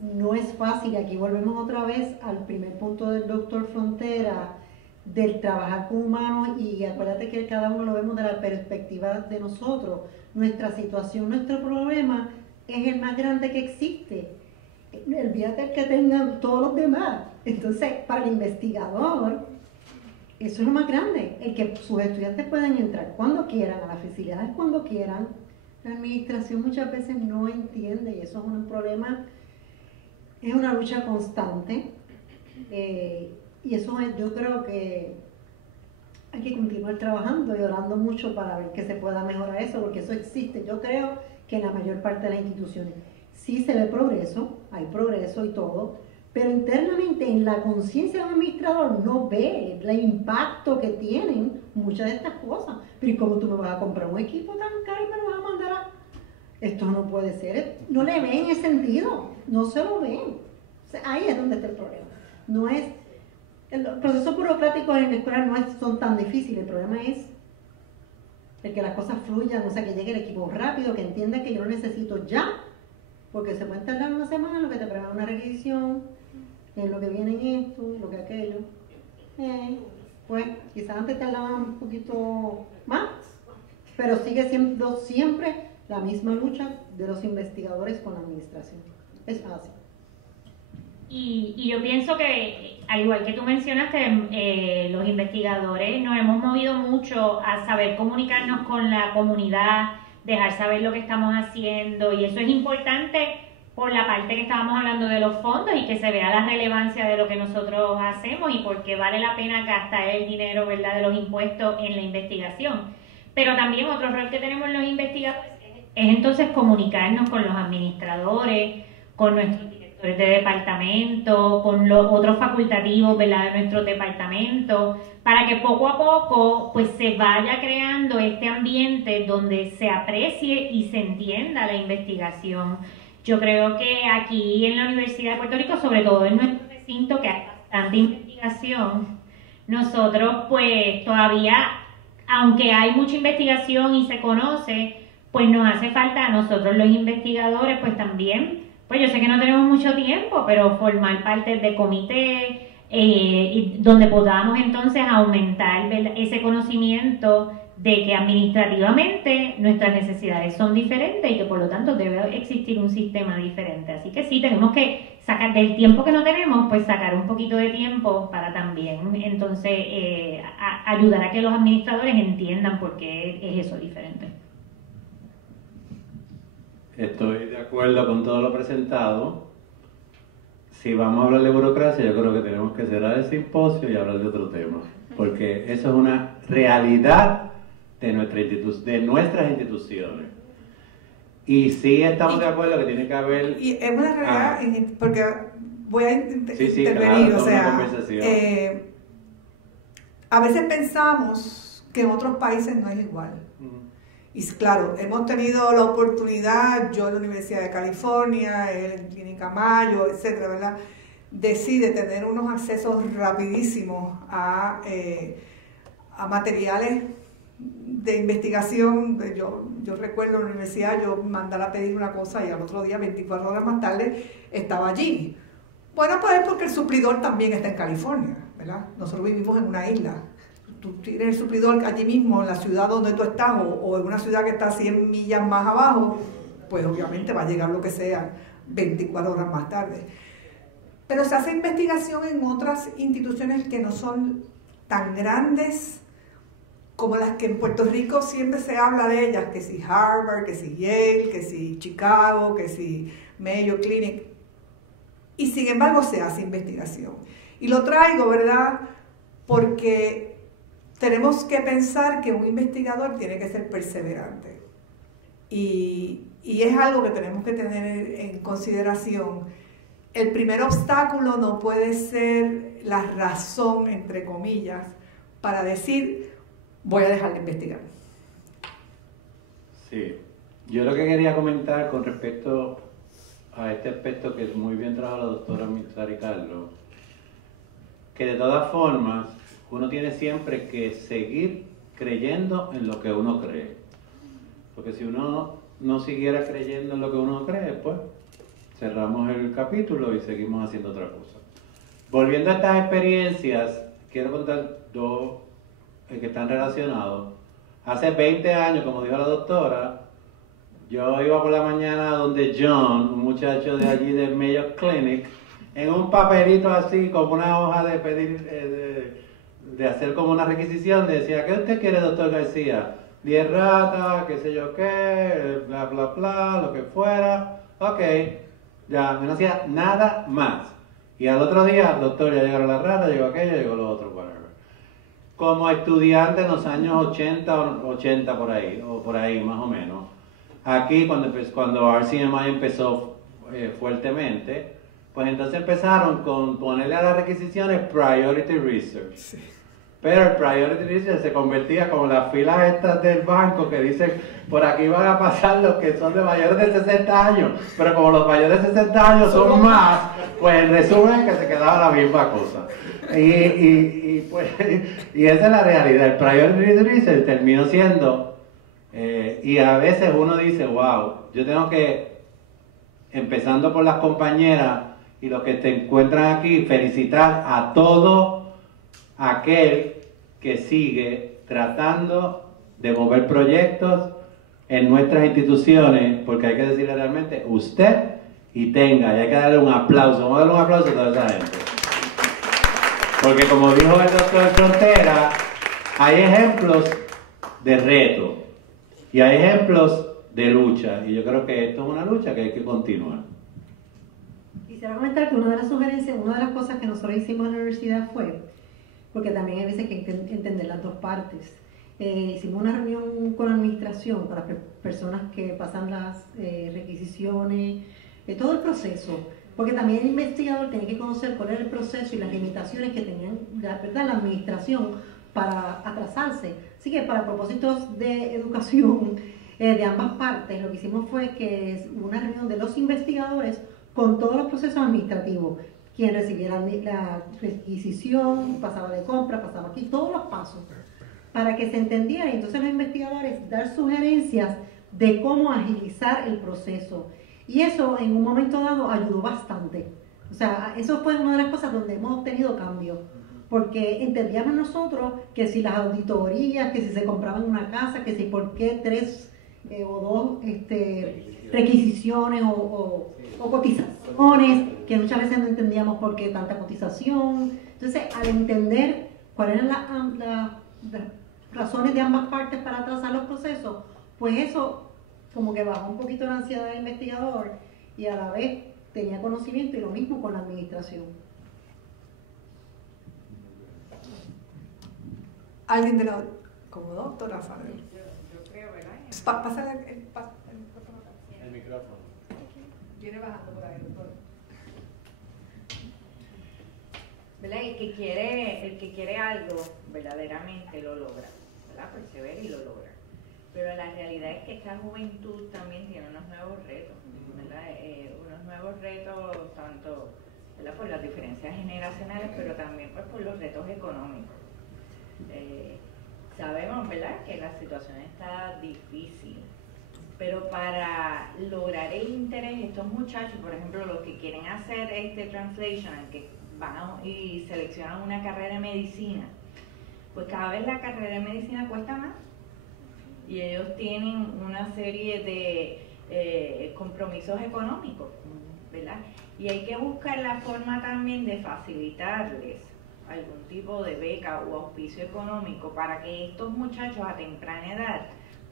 no es fácil. Aquí volvemos otra vez al primer punto del doctor Frontera, del trabajar con humanos, y acuérdate que cada uno lo vemos de la perspectiva de nosotros. Nuestra situación, nuestro problema es el más grande que existe. Olvídate que tengan todos los demás. Entonces, para el investigador, eso es lo más grande, el que sus estudiantes puedan entrar cuando quieran, a las facilidades cuando quieran. La administración muchas veces no entiende, y eso es un problema, es una lucha constante. Y eso yo creo que hay que continuar trabajando y orando mucho para ver que se pueda mejorar eso, porque eso existe. Yo creo que en la mayor parte de las instituciones sí se ve progreso, hay progreso y todo, pero internamente en la conciencia del administrador no ve el impacto que tienen muchas de estas cosas. Pero ¿y cómo tú me vas a comprar un equipo tan caro y me lo vas a mandar a...? Esto no puede ser, no le ven ese sentido, no se lo ven. O sea, ahí es donde está el problema. No es, los procesos burocráticos en la escuela no son tan difíciles, el problema es el que las cosas fluyan, o sea, que llegue el equipo rápido, que entienda que yo lo necesito ya, porque se puede tardar una semana en lo que te preparan una requisición, en lo que viene en esto, en lo que aquello. Pues quizás antes tardaban un poquito más, pero sigue siendo siempre la misma lucha de los investigadores con la administración. Es fácil. Y yo pienso que, al igual que tú mencionaste, los investigadores nos hemos movido mucho a saber comunicarnos con la comunidad, dejar saber lo que estamos haciendo, y eso es importante por la parte que estábamos hablando de los fondos y que se vea la relevancia de lo que nosotros hacemos y por qué vale la pena gastar el dinero, ¿verdad?, de los impuestos en la investigación. Pero también otro rol que tenemos los investigadores es entonces comunicarnos con los administradores, con nuestros directores de departamento, con los otros facultativos, ¿verdad?, de nuestro departamento, para que poco a poco pues se vaya creando este ambiente donde se aprecie y se entienda la investigación. Yo creo que aquí en la Universidad de Puerto Rico, sobre todo en nuestro recinto, que hay bastante investigación, nosotros pues todavía, aunque hay mucha investigación y se conoce, pues nos hace falta a nosotros los investigadores, pues también, pues yo sé que no tenemos mucho tiempo, pero formar parte de comité, donde podamos entonces aumentar, ¿verdad?, ese conocimiento de que administrativamente nuestras necesidades son diferentes y que por lo tanto debe existir un sistema diferente. Así que sí, tenemos que sacar del tiempo que no tenemos, pues sacar un poquito de tiempo para también entonces ayudar a que los administradores entiendan por qué es eso diferente. Estoy de acuerdo con todo lo presentado. Si vamos a hablar de burocracia, yo creo que tenemos que cerrar el simposio y hablar de otro tema, porque eso es una realidad de nuestras instituciones. Y sí estamos de acuerdo que tiene que haber... Y es una realidad, porque voy a intervenir, claro, o sea, a veces pensamos que en otros países no es igual. Y claro, hemos tenido la oportunidad, yo en la Universidad de California, él en Clínica Mayo, etcétera, ¿verdad?, de tener unos accesos rapidísimos a materiales de investigación. Yo recuerdo en la universidad, yo mandaba a pedir una cosa y al otro día, 24 horas más tarde, estaba allí. Bueno, pues es porque el suplidor también está en California, ¿verdad? Nosotros vivimos en una isla. Tú tienes el suplidor allí mismo, en la ciudad donde tú estás, o en una ciudad que está 100 millas más abajo, pues obviamente va a llegar lo que sea 24 horas más tarde. Pero se hace investigación en otras instituciones que no son tan grandes como las que en Puerto Rico siempre se habla de ellas, que si Harvard, que si Yale, que si Chicago, que si Mayo Clinic, y sin embargo se hace investigación. Y lo traigo, ¿verdad?, porque tenemos que pensar que un investigador tiene que ser perseverante. Y es algo que tenemos que tener en consideración. El primer obstáculo no puede ser la razón, entre comillas, para decir, voy a dejar de investigar. Sí, yo lo que quería comentar con respecto a este aspecto que muy bien trajo la doctora Mitsari Carlos, que de todas formas uno tiene siempre que seguir creyendo en lo que uno cree, porque si uno no siguiera creyendo en lo que uno cree, pues cerramos el capítulo y seguimos haciendo otra cosa. Volviendo a estas experiencias, quiero contar dos que están relacionados. Hace 20 años, como dijo la doctora, yo iba por la mañana donde John, un muchacho de allí del Mayo Clinic, en un papelito así, como una hoja de pedir, de hacer como una requisición, decía, ¿qué usted quiere, doctor García? 10 ratas, qué sé yo qué, bla, bla, bla, lo que fuera. Ok, ya, no hacía nada más. Y al otro día, doctor, ya llegaron las ratas, llegó aquello, llegó lo otro, whatever. como estudiante en los años 80 por ahí, o por ahí más o menos. Aquí cuando RCMI empezó fuertemente, pues entonces empezaron con ponerle a las requisiciones Priority Research. Sí. Pero el Priority Research se convertía como las filas estas del banco que dicen, por aquí van a pasar los que son de mayores de 60 años, pero como los mayores de 60 años son más, pues el resumen es que se quedaba la misma cosa. Pues, y esa es la realidad. El Priority Research terminó siendo, y a veces uno dice, wow, yo tengo que, empezando por las compañeras y los que te encuentran aquí, felicitar a todo aquel que sigue tratando de mover proyectos en nuestras instituciones, porque hay que decirle realmente usted y tenga, y hay que darle un aplauso. Vamos a darle un aplauso a toda esa gente. Porque como dijo el doctor Frontera, hay ejemplos de reto y hay ejemplos de lucha, y yo creo que esto es una lucha que hay que continuar. Quisiera comentar que una de las sugerencias, una de las cosas que nosotros hicimos en la universidad fue, porque también hay veces que hay que entender las dos partes, hicimos una reunión con la administración para personas que pasan las requisiciones, todo el proceso, porque también el investigador tiene que conocer cuál era el proceso y las limitaciones que tenían la administración para atrasarse. Así que para propósitos de educación de ambas partes, lo que hicimos fue que una reunión de los investigadores con todos los procesos administrativos, quien recibiera la requisición, pasaba de compra, pasaba aquí, todos los pasos, para que se entendiera, y entonces los investigadores dar sugerencias de cómo agilizar el proceso. Y eso en un momento dado ayudó bastante. O sea, eso fue una de las cosas donde hemos obtenido cambio, porque entendíamos nosotros que si las auditorías, que si se compraban una casa, que si por qué 3 o 2 requisiciones o cotizaciones, que muchas veces no entendíamos por qué tanta cotización. Entonces, al entender cuáles eran las razones de ambas partes para atrasar los procesos, pues eso como que bajó un poquito la ansiedad del investigador y a la vez tenía conocimiento, y lo mismo con la administración. ¿Alguien de la como doctora Fabio? Yo creo, ¿verdad? Pásale El micrófono. Viene bajando por ahí, doctor. ¿Verdad? El que quiere algo verdaderamente lo logra, ¿verdad? Persevera y lo logra. Pero la realidad es que esta juventud también tiene unos nuevos retos, ¿verdad? Unos nuevos retos tanto, ¿verdad?, por las diferencias generacionales, pero también pues por los retos económicos. Sabemos, ¿verdad?, que la situación está difícil, pero para lograr el interés, estos muchachos, por ejemplo, los que quieren hacer translation, que van y seleccionan una carrera de medicina, pues cada vez la carrera de medicina cuesta más y ellos tienen una serie de compromisos económicos, ¿verdad? Y hay que buscar la forma también de facilitarles algún tipo de beca o auspicio económico para que estos muchachos a temprana edad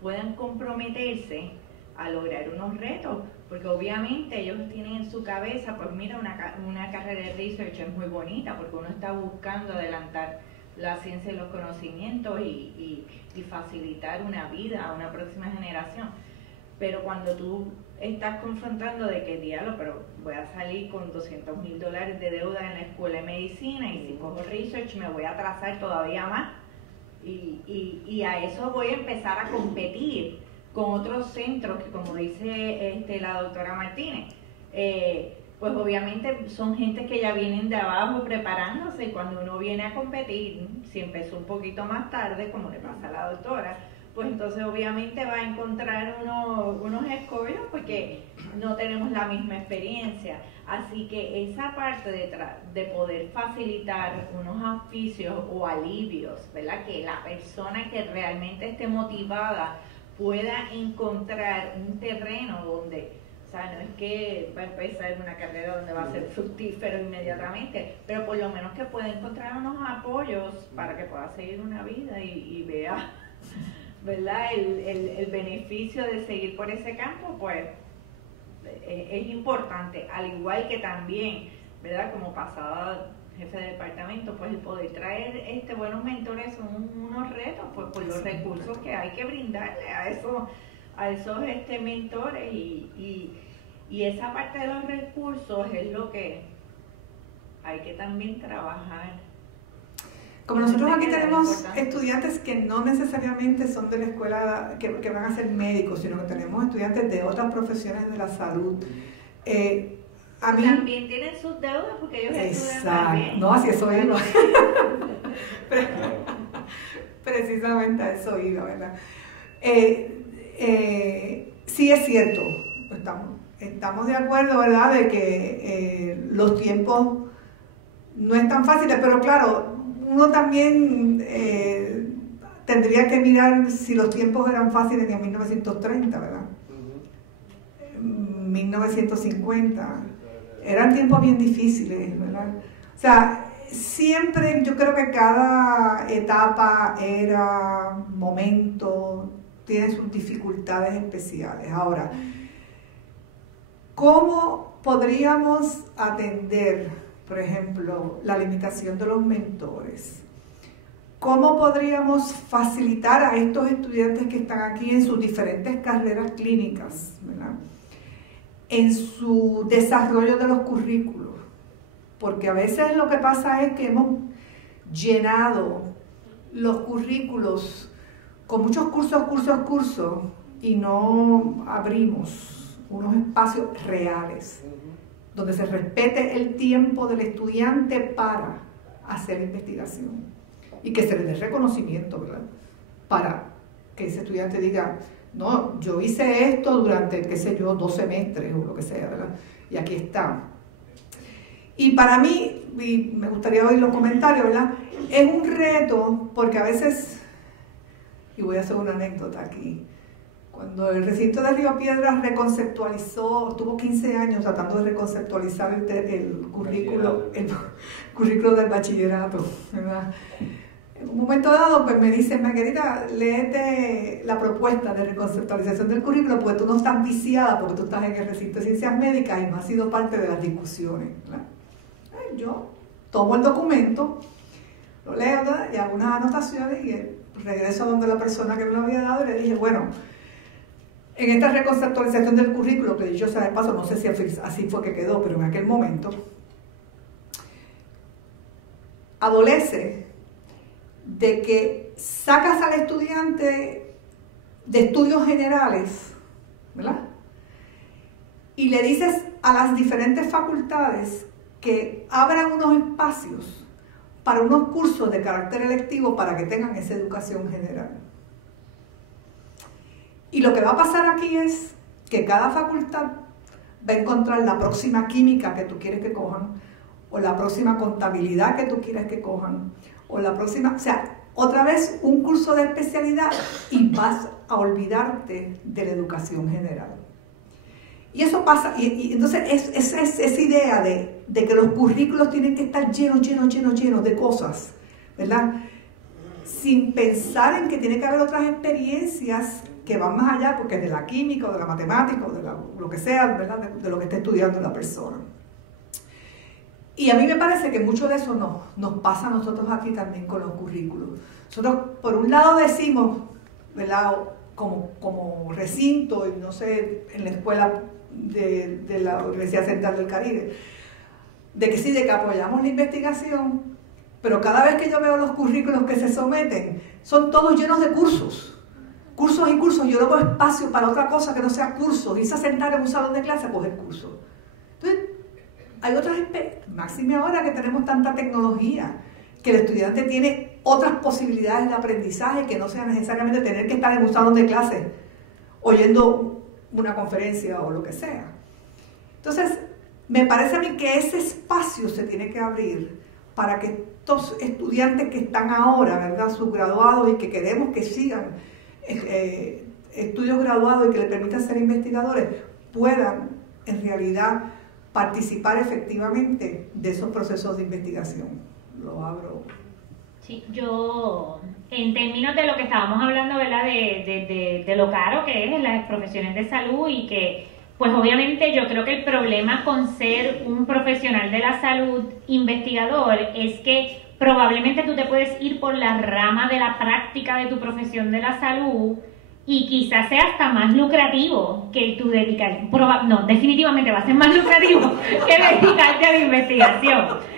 puedan comprometerse a lograr unos retos, porque obviamente ellos tienen en su cabeza, pues mira, una carrera de research es muy bonita porque uno está buscando adelantar la ciencia y los conocimientos y facilitar una vida a una próxima generación. Pero cuando tú estás confrontando de que, diablo, pero voy a salir con $200,000 de deuda en la escuela de medicina y si cojo research me voy a atrasar todavía más y a eso voy a empezar a competir con otros centros que, como dice la doctora Martínez, pues obviamente son gente que ya vienen de abajo preparándose, y cuando uno viene a competir, si empezó un poquito más tarde, como le pasa a la doctora, pues entonces obviamente va a encontrar unos escollos porque no tenemos la misma experiencia. Así que esa parte de poder facilitar unos auspicios o alivios, ¿verdad?, que la persona que realmente esté motivada pueda encontrar un terreno donde, o sea, no es que va a empezar una carrera donde va a ser fructífero inmediatamente, pero por lo menos que pueda encontrar unos apoyos para que pueda seguir una vida y vea, ¿verdad?, el beneficio de seguir por ese campo, pues es importante, al igual que también, ¿verdad?, como pasaba jefe de departamento, pues el poder traer buenos mentores son unos retos, pues por los recursos que hay que brindarle a esos mentores y esa parte de los recursos es lo que hay que también trabajar. Como nosotros aquí tenemos estudiantes que no necesariamente son de la escuela que van a ser médicos, sino que tenemos estudiantes de otras profesiones de la salud. A mí, también tienen sus deudas porque ellos estudian también. No, así eso iba. Precisamente a eso iba, ¿verdad? Sí es cierto, estamos de acuerdo, ¿verdad?, de que los tiempos no están fáciles, pero claro, uno también tendría que mirar si los tiempos eran fáciles en 1930, ¿verdad? 1950. Eran tiempos bien difíciles, ¿verdad? O sea, siempre yo creo que cada etapa, era, momento, tiene sus dificultades especiales. Ahora, ¿cómo podríamos atender, por ejemplo, la limitación de los mentores? ¿Cómo podríamos facilitar a estos estudiantes que están aquí en sus diferentes carreras clínicas, ¿verdad?, en su desarrollo de los currículos? Porque a veces lo que pasa es que hemos llenado los currículos con muchos cursos y no abrimos unos espacios reales donde se respete el tiempo del estudiante para hacer investigación y que se le dé reconocimiento, ¿verdad?, para que ese estudiante diga: no, yo hice esto durante, qué sé yo, 2 semestres o lo que sea, ¿verdad? Y aquí está. Y para mí, y me gustaría oír los comentarios, ¿verdad?, es un reto porque a veces, y voy a hacer una anécdota aquí, cuando el recinto de Río Piedras reconceptualizó, tuvo 15 años tratando de reconceptualizar el currículo del bachillerato, ¿verdad? En un momento dado, pues me dicen: Margarita, léete la propuesta de reconceptualización del currículo porque tú no estás viciada, porque tú estás en el recinto de ciencias médicas y no has sido parte de las discusiones, ¿verdad? Yo tomo el documento, lo leo, ¿verdad?, y hago unas anotaciones y regreso a donde la persona que me lo había dado y le dije: bueno, en esta reconceptualización del currículo, que dicho sea de paso, no sé si así fue que quedó, pero en aquel momento adolece de que sacas al estudiante de estudios generales, ¿verdad?, y le dices a las diferentes facultades que abran unos espacios para unos cursos de carácter electivo para que tengan esa educación general. Y lo que va a pasar aquí es que cada facultad va a encontrar la próxima química que tú quieres que cojan, o la próxima contabilidad que tú quieres que cojan, o la próxima, o sea, otra vez un curso de especialidad y vas a olvidarte de la educación general. Y eso pasa, y entonces esa idea de que los currículos tienen que estar llenos de cosas, ¿verdad?, sin pensar en que tiene que haber otras experiencias que van más allá, porque es de la química o de la matemática o de lo que sea, ¿verdad?, de lo que esté estudiando la persona. Y a mí me parece que mucho de eso nos pasa a nosotros aquí también con los currículos. Nosotros, por un lado, decimos, ¿verdad?, como recinto, y no sé, en la escuela de la Universidad Central del Caribe, de que sí, de que apoyamos la investigación, pero cada vez que yo veo los currículos que se someten, son todos llenos de cursos y cursos. Yo no veo espacio para otra cosa que no sea cursos. Irse a sentar en un salón de clase a coger cursos. Entonces, hay otras máxime ahora que tenemos tanta tecnología, que el estudiante tiene otras posibilidades de aprendizaje que no sea necesariamente tener que estar en un salón de clase oyendo una conferencia o lo que sea. Entonces, me parece a mí que ese espacio se tiene que abrir para que estos estudiantes que están ahora, ¿verdad?, subgraduados y que queremos que sigan estudios graduados y que les permitan ser investigadores, puedan en realidad participar efectivamente de esos procesos de investigación. Lo abro. Sí, yo, en términos de lo que estábamos hablando, ¿verdad?, de lo caro que es en las profesiones de salud y que pues obviamente yo creo que el problema con ser un profesional de la salud investigador es que probablemente tú te puedes ir por la rama de la práctica de tu profesión de la salud y quizás sea hasta más lucrativo que tú dedicarte, no, definitivamente va a ser más lucrativo que dedicarte a la investigación.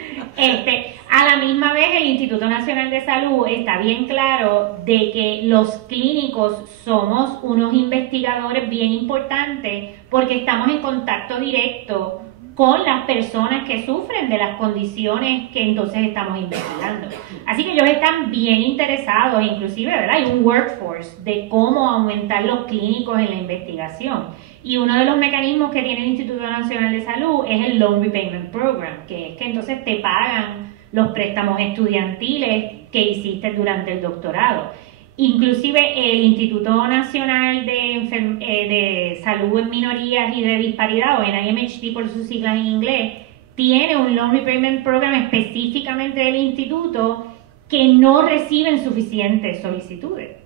A la misma vez el Instituto Nacional de Salud está bien claro de que los clínicos somos unos investigadores bien importantes porque estamos en contacto directo con las personas que sufren de las condiciones que entonces estamos investigando. Así que ellos están bien interesados, inclusive, ¿verdad? Hay un workforce de cómo aumentar los clínicos en la investigación. Y uno de los mecanismos que tiene el Instituto Nacional de Salud es el Loan Repayment Program, que es que entonces te pagan los préstamos estudiantiles que hiciste durante el doctorado. Inclusive el Instituto Nacional de Salud en Minorías y de Disparidad, o NIMHD por sus siglas en inglés, tiene un Loan Repayment Program específicamente del instituto que no reciben suficientes solicitudes.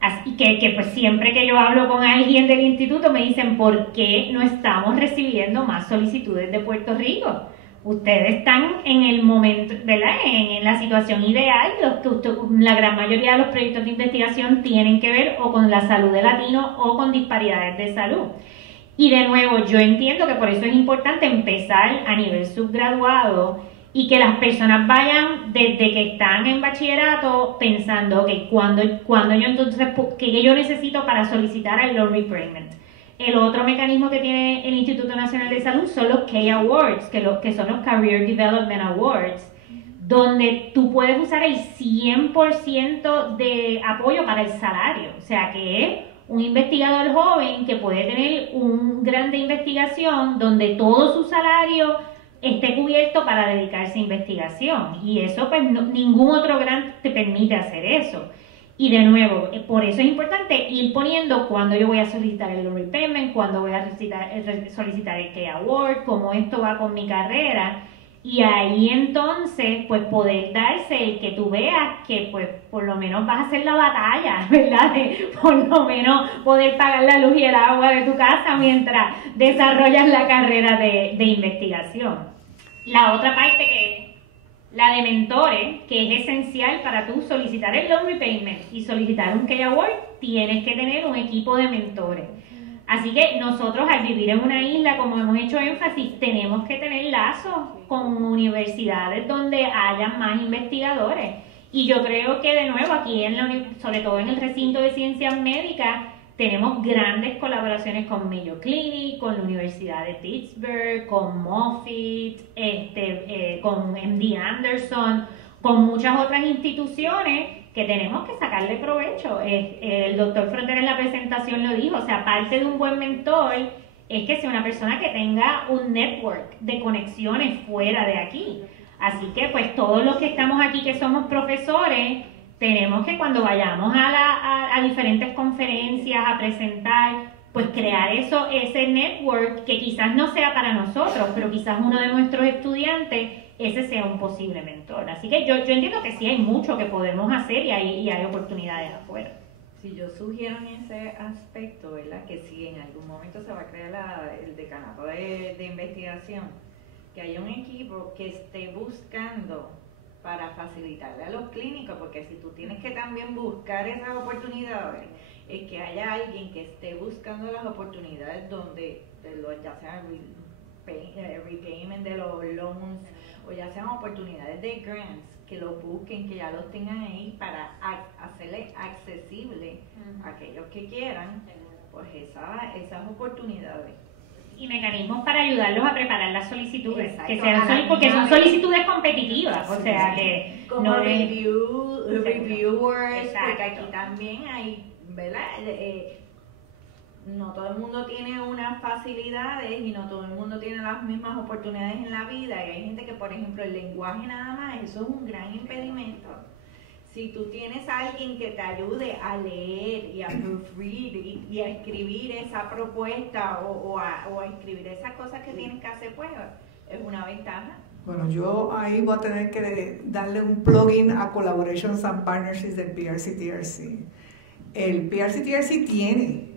Así que pues siempre que yo hablo con alguien del instituto me dicen, ¿por qué no estamos recibiendo más solicitudes de Puerto Rico? Ustedes están en el momento, ¿verdad? En la situación ideal. La gran mayoría de los proyectos de investigación tienen que ver o con la salud de latinos o con disparidades de salud. Y de nuevo, yo entiendo que por eso es importante empezar a nivel subgraduado y que las personas vayan desde que están en bachillerato pensando que cuando yo entonces, ¿qué yo necesito para solicitar el Loan Repayment? El otro mecanismo que tiene el Instituto Nacional de Salud son los K-Awards, que son los Career Development Awards, donde tú puedes usar el 100% de apoyo para el salario. O sea, que es un investigador joven que puede tener un grant de investigación donde todo su salario esté cubierto para dedicarse a investigación. Y eso, pues, ningún otro grant te permite hacer eso. Y de nuevo, por eso es importante ir poniendo cuándo yo voy a solicitar el Loan Repayment, cuándo voy a solicitar el K-Award, cómo esto va con mi carrera. Y ahí entonces, pues poder darse el que tú veas que pues por lo menos vas a hacer la batalla, ¿verdad? De por lo menos poder pagar la luz y el agua de tu casa mientras desarrollas la carrera de investigación. La otra parte que es la de mentores, que es esencial para tú solicitar el Loan Repayment y solicitar un K-Award, tienes que tener un equipo de mentores. Así que nosotros al vivir en una isla, como hemos hecho énfasis, tenemos que tener lazos con universidades donde haya más investigadores. Y yo creo que de nuevo aquí, sobre todo en el recinto de ciencias médicas, tenemos grandes colaboraciones con Mayo Clinic, con la Universidad de Pittsburgh, con Moffitt, con MD Anderson, con muchas otras instituciones que tenemos que sacarle provecho. El doctor Frontera en la presentación lo dijo, o sea, parte de un buen mentor es que sea una persona que tenga un network de conexiones fuera de aquí. Así que pues todos los que estamos aquí que somos profesores, tenemos que cuando vayamos a diferentes conferencias a presentar, pues crear ese network que quizás no sea para nosotros, pero quizás uno de nuestros estudiantes, ese sea un posible mentor. Así que yo entiendo que sí hay mucho que podemos hacer y hay oportunidades afuera. Si yo sugiero en ese aspecto, ¿verdad? Que si en algún momento se va a crear el decanato de investigación, que haya un equipo que esté buscando para facilitarle a los clínicos, porque si tú tienes que también buscar esas oportunidades, es que haya alguien que esté buscando las oportunidades donde, ya sea repayment de los loans, o ya sean oportunidades de grants, que los busquen, que ya los tengan ahí para hacerle accesible a aquellos que quieran, pues esas oportunidades. Y mecanismos para ayudarlos a preparar las solicitudes, Exacto, que sean porque son solicitudes competitivas, o sea que como no reviewers, exacto. Porque aquí también hay, ¿verdad? No todo el mundo tiene unas facilidades y no todo el mundo tiene las mismas oportunidades en la vida, y hay gente que, por ejemplo, el lenguaje nada más, eso es un gran impedimento. Si tú tienes a alguien que te ayude a leer y a proofread y a escribir esa propuesta o a escribir esas cosas que tienes que hacer, pues es una ventaja. Bueno, yo ahí voy a tener que darle un plugin a Collaborations and Partnerships del PRCTRC. El PRCTRC tiene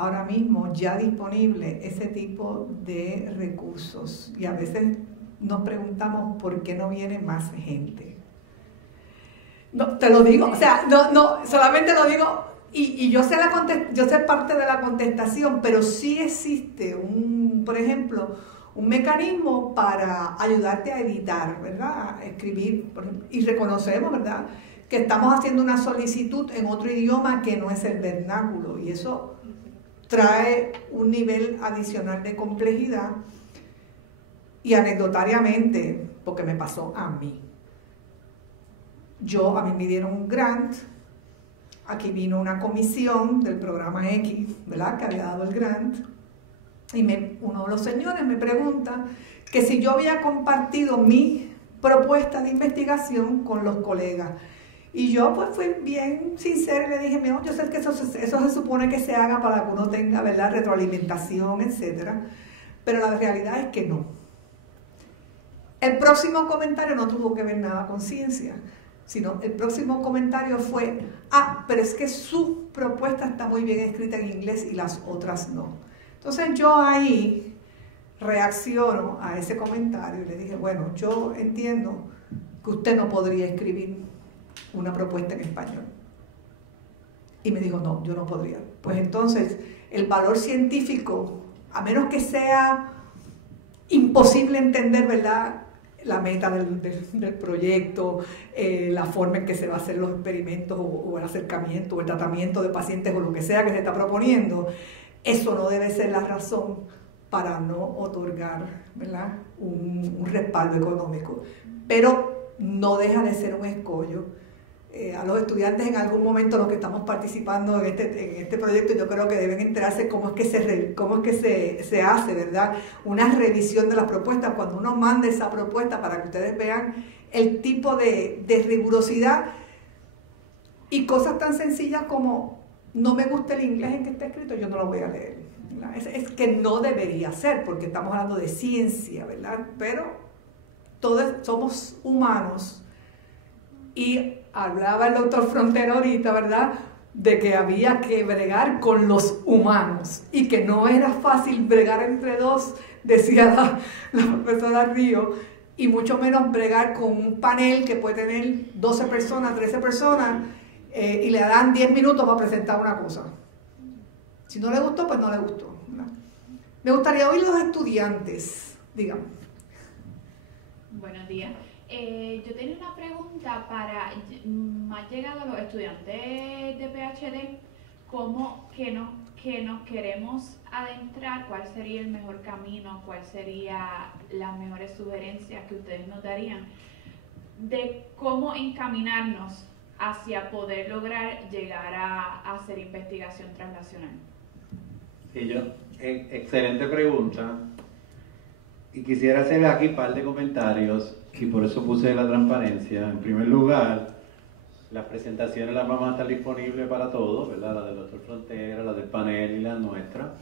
ahora mismo ya disponible ese tipo de recursos y a veces nos preguntamos por qué no viene más gente. No, te lo digo, o sea, no, solamente lo digo y yo sé parte de la contestación, pero sí existe por ejemplo, un mecanismo para ayudarte a editar, ¿verdad? A escribir, por ejemplo, y reconocemos, ¿verdad?, que estamos haciendo una solicitud en otro idioma que no es el vernáculo y eso trae un nivel adicional de complejidad. Y anecdotariamente, porque me pasó a mí, a mí me dieron un grant, aquí vino una comisión del programa X, ¿verdad?, que había dado el grant, y uno de los señores me pregunta que si yo había compartido mi propuesta de investigación con los colegas. Y yo pues fui bien sincera y le dije, mira, yo sé que eso se supone que se haga para que uno tenga, ¿verdad?, retroalimentación, etcétera, pero la realidad es que no. El próximo comentario no tuvo que ver nada con ciencia, sino el próximo comentario fue, pero es que su propuesta está muy bien escrita en inglés y las otras no. Entonces yo ahí reacciono a ese comentario y le dije, bueno, yo entiendo que usted no podría escribir una propuesta en español. Y me dijo, no, yo no podría. Pues entonces, el valor científico, a menos que sea imposible entender, ¿verdad?, la meta del proyecto, la forma en que se va a hacer los experimentos o el acercamiento o el tratamiento de pacientes o lo que sea que se está proponiendo, eso no debe ser la razón para no otorgar, ¿verdad?, un respaldo económico. Pero no deja de ser un escollo. A los estudiantes en algún momento, los que estamos participando en este proyecto, yo creo que deben enterarse cómo es que se hace, ¿verdad?, una revisión de las propuestas, cuando uno manda esa propuesta para que ustedes vean el tipo de rigurosidad y cosas tan sencillas como no me gusta el inglés en que está escrito, yo no lo voy a leer, ¿verdad? Es que no debería ser, porque estamos hablando de ciencia, ¿verdad? Pero todos somos humanos. Y hablaba el doctor Frontera ahorita, ¿verdad?, de que había que bregar con los humanos y que no era fácil bregar entre dos, decía la profesora Río, y mucho menos bregar con un panel que puede tener 12 personas, 13 personas, y le dan 10 minutos para presentar una cosa. Si no le gustó, pues no le gustó, ¿verdad? Me gustaría oír los estudiantes, díganme. Buenos días. Yo tenía una pregunta para más llegado a los estudiantes de PhD, que nos queremos adentrar, cuál sería el mejor camino, cuál sería las mejores sugerencias que ustedes nos darían de cómo encaminarnos hacia poder lograr llegar a hacer investigación translacional. Sí, excelente pregunta. Y quisiera hacer aquí un par de comentarios, y por eso puse la transparencia. En primer lugar, las presentaciones las vamos a estar disponibles para todos, ¿verdad? La del doctor Frontera, la del panel y la nuestra.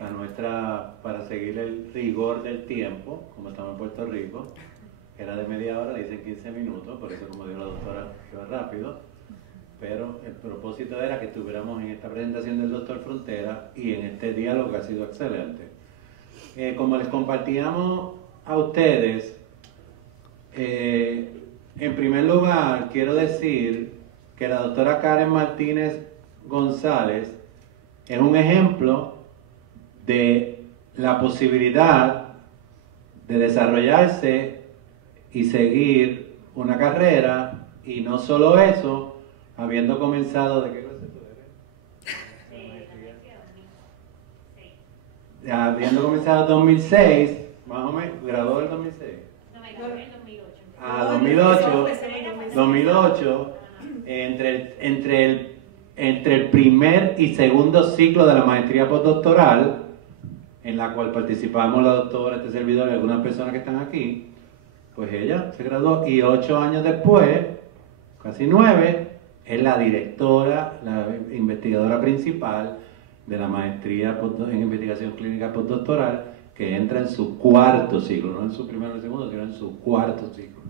La nuestra, para seguir el rigor del tiempo, como estamos en Puerto Rico, era de media hora, le dicen 15 minutos, por eso, como dijo la doctora, iba rápido. Pero el propósito era que estuviéramos en esta presentación del doctor Frontera y en este diálogo que ha sido excelente. Como les compartíamos a ustedes, en primer lugar quiero decir que la doctora Karen Martínez González es un ejemplo de la posibilidad de desarrollarse y seguir una carrera, y no solo eso, habiendo comenzado... ¿De qué clase tú eres? Habiendo comenzado en 2006, más o menos, graduó en 2006. No, me gradué en 2008. Ah, 2008, entre el primer y segundo ciclo de la maestría postdoctoral, en la cual participamos la doctora, este servidor y algunas personas que están aquí, pues ella se graduó, y 8 años después, casi 9, es la directora, la investigadora principal de la maestría en investigación clínica postdoctoral, que entra en su 4º ciclo, no en su primero y segundo, sino en su 4º ciclo.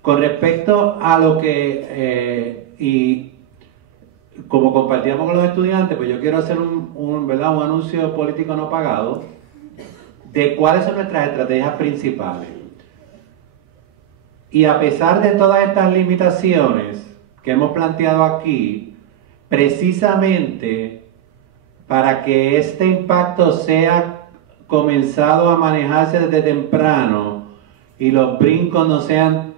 Con respecto a lo que, y como compartíamos con los estudiantes, pues yo quiero hacer un ¿verdad? Un anuncio político no pagado de cuáles son nuestras estrategias principales. Y a pesar de todas estas limitaciones que hemos planteado aquí, precisamente para que este impacto sea comenzado a manejarse desde temprano y los brincos no sean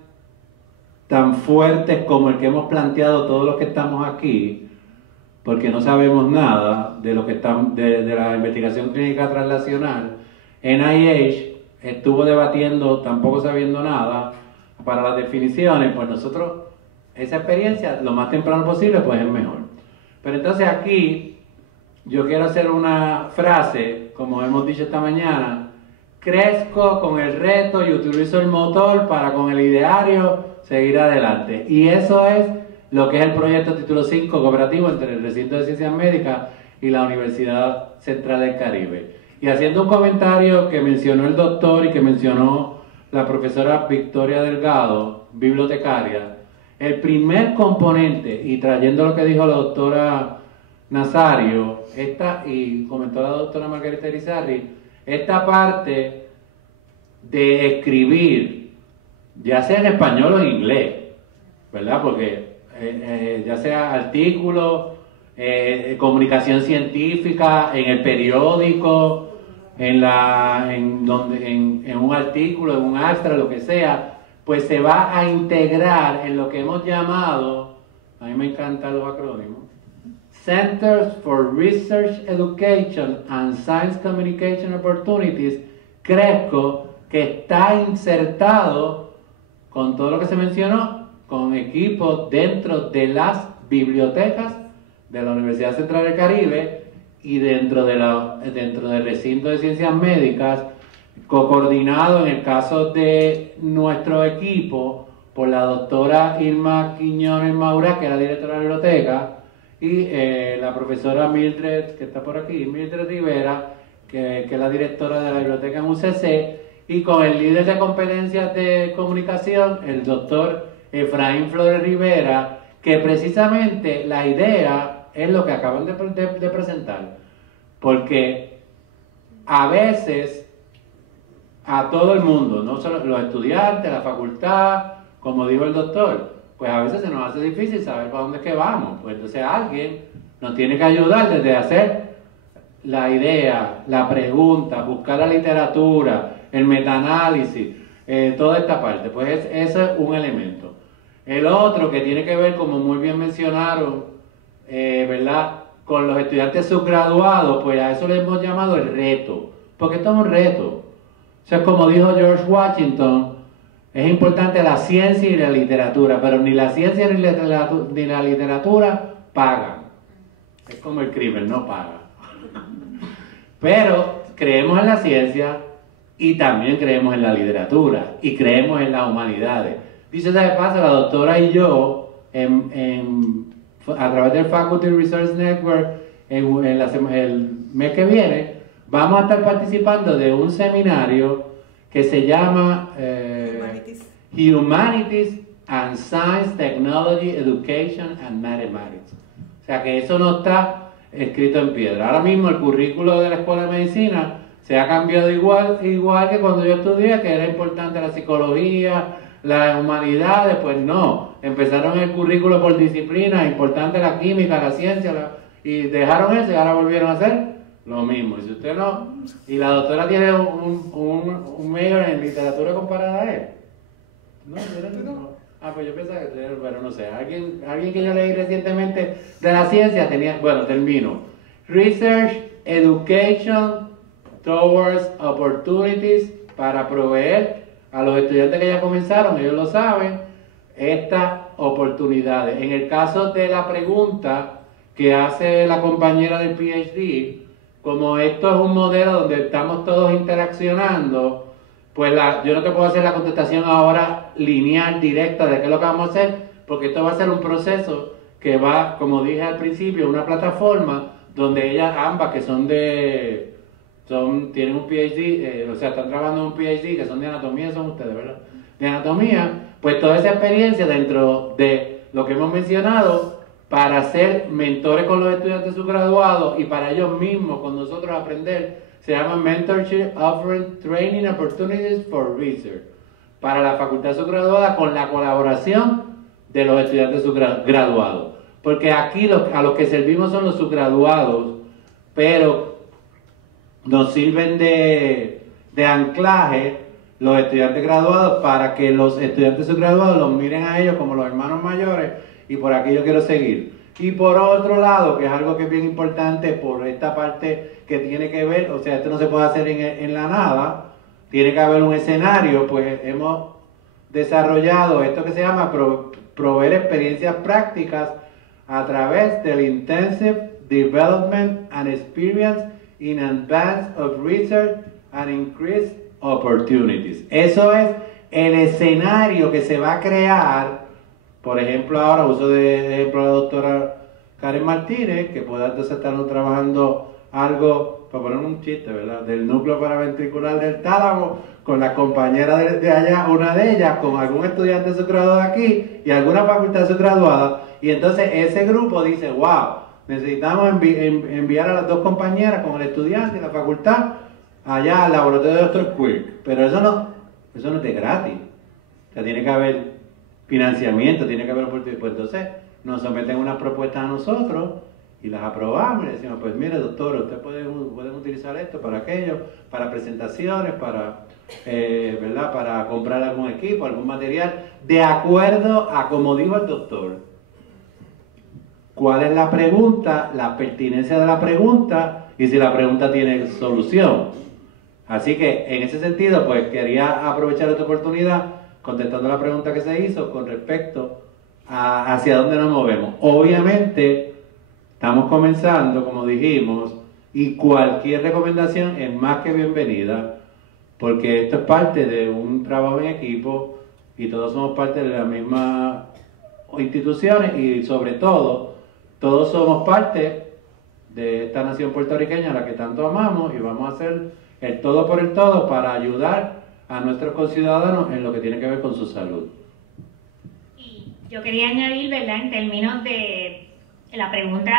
tan fuertes como el que hemos planteado todos los que estamos aquí, porque no sabemos nada de lo que de la investigación clínica translacional. NIH estuvo debatiendo, tampoco sabiendo nada, para las definiciones. Pues nosotros, esa experiencia, lo más temprano posible, pues es mejor. Pero entonces aquí, yo quiero hacer una frase, como hemos dicho esta mañana: crezco con el reto y utilizo el motor para con el ideario seguir adelante. Y eso es lo que es el proyecto Título 5 cooperativo entre el Recinto de Ciencias Médicas y la Universidad Central del Caribe. Y haciendo un comentario que mencionó el doctor y que mencionó la profesora Victoria Delgado, bibliotecaria, el primer componente, y trayendo lo que dijo la doctora Nazario, y comentó la doctora Margarita Irizarry, esta parte de escribir, ya sea en español o en inglés, ¿verdad? Porque ya sea artículos, comunicación científica, en el periódico, en un artículo, en un extra, lo que sea, pues se va a integrar en lo que hemos llamado, a mí me encantan los acrónimos, Centers for Research Education and Science Communication Opportunities, CRESCO, que está insertado con todo lo que se mencionó, con equipos dentro de las bibliotecas de la Universidad Central del Caribe y dentro del recinto de ciencias médicas, coordinado en el caso de nuestro equipo por la doctora Irma Quiñones Maura, que era directora de la biblioteca, y la profesora Mildred, que está por aquí, Mildred Rivera, que es la directora de la biblioteca en UCC, y con el líder de competencias de comunicación, el doctor Efraín Flores Rivera, que precisamente la idea es lo que acaban de presentar, porque a veces a todo el mundo, no solo los estudiantes, la facultad, como dijo el doctor, pues a veces se nos hace difícil saber para dónde es que vamos. Pues entonces alguien nos tiene que ayudar desde hacer la idea, la pregunta, buscar la literatura, el metaanálisis, toda esta parte. Pues eso es un elemento. El otro que tiene que ver, como muy bien mencionaron, ¿verdad?, con los estudiantes subgraduados, pues a eso le hemos llamado el reto, porque esto es un reto. O sea, como dijo George Washington, es importante la ciencia y la literatura, pero ni la ciencia ni la literatura pagan. Es como el crimen, no paga. Pero creemos en la ciencia y también creemos en la literatura y creemos en las humanidades. Dice de paso, la doctora y yo, a través del Faculty Research Network, el mes que viene, vamos a estar participando de un seminario que se llama Humanities and Science, Technology, Education and Mathematics. O sea que eso no está escrito en piedra. Ahora mismo el currículo de la Escuela de Medicina se ha cambiado igual que cuando yo estudié, que era importante la psicología, las humanidades. Pues no, empezaron el currículo por disciplina, importante la química, la ciencia, y dejaron eso y ahora volvieron a hacer lo mismo. Y si usted no, y la doctora tiene un mayor en literatura comparada a él. No. Ah, pues yo pensaba que pero no sé, alguien que yo leí recientemente de la ciencia tenía, bueno, termino. Research, Education Towards Opportunities, para proveer a los estudiantes que ya comenzaron, ellos lo saben, estas oportunidades. En el caso de la pregunta que hace la compañera del PhD, como esto es un modelo donde estamos todos interaccionando, pues yo no te puedo hacer la contestación ahora lineal, directa, de qué es lo que vamos a hacer, porque esto va a ser un proceso que va, como dije al principio, una plataforma donde ellas ambas, que tienen un PhD, o sea, están trabajando en un PhD, que son de anatomía, son ustedes, ¿verdad? De anatomía, pues toda esa experiencia dentro de lo que hemos mencionado, para ser mentores con los estudiantes subgraduados y para ellos mismos, con nosotros aprender. Se llama Mentorship Offering Training Opportunities for Research, para la facultad subgraduada con la colaboración de los estudiantes subgraduados. Porque aquí a los que servimos son los subgraduados, pero nos sirven de anclaje los estudiantes graduados para que los estudiantes subgraduados los miren a ellos como los hermanos mayores, y por aquí yo quiero seguir. Y por otro lado, que es algo que es bien importante por esta parte que tiene que ver, o sea, esto no se puede hacer en la nada, tiene que haber un escenario, pues hemos desarrollado esto que se llama proveer experiencias prácticas a través del Intensive Development and Experience in Advance of Research and Increased Opportunities. Eso es el escenario que se va a crear. Por ejemplo, ahora uso de ejemplo la doctora Karen Martínez, que pueda entonces estar trabajando algo, para poner un chiste, ¿verdad?, del núcleo paraventricular del tálamo, con la compañera de allá, una de ellas, con algún estudiante subgraduado aquí y alguna facultad subgraduada, y entonces ese grupo dice, wow, necesitamos enviar a las dos compañeras con el estudiante y la facultad allá al laboratorio de Dr. Quirk. Pero eso no es de gratis, o sea, tiene que haber financiamiento, tiene que haber oportunidad. Pues entonces nos someten unas propuestas a nosotros y las aprobamos y le decimos, pues mire doctor, ustedes pueden utilizar esto para aquello, para presentaciones, para ¿verdad?, para comprar algún equipo, algún material, de acuerdo a como dijo el doctor. ¿Cuál es la pregunta? La pertinencia de la pregunta y si la pregunta tiene solución. Así que en ese sentido, pues quería aprovechar esta oportunidad contestando la pregunta que se hizo con respecto a hacia dónde nos movemos. Obviamente, estamos comenzando, como dijimos, y cualquier recomendación es más que bienvenida, porque esto es parte de un trabajo en equipo y todos somos parte de las mismas instituciones y sobre todo, todos somos parte de esta nación puertorriqueña a la que tanto amamos y vamos a hacer el todo por el todo para ayudar a nuestros conciudadanos en lo que tiene que ver con su salud. Y yo quería añadir, ¿verdad?, en términos de la pregunta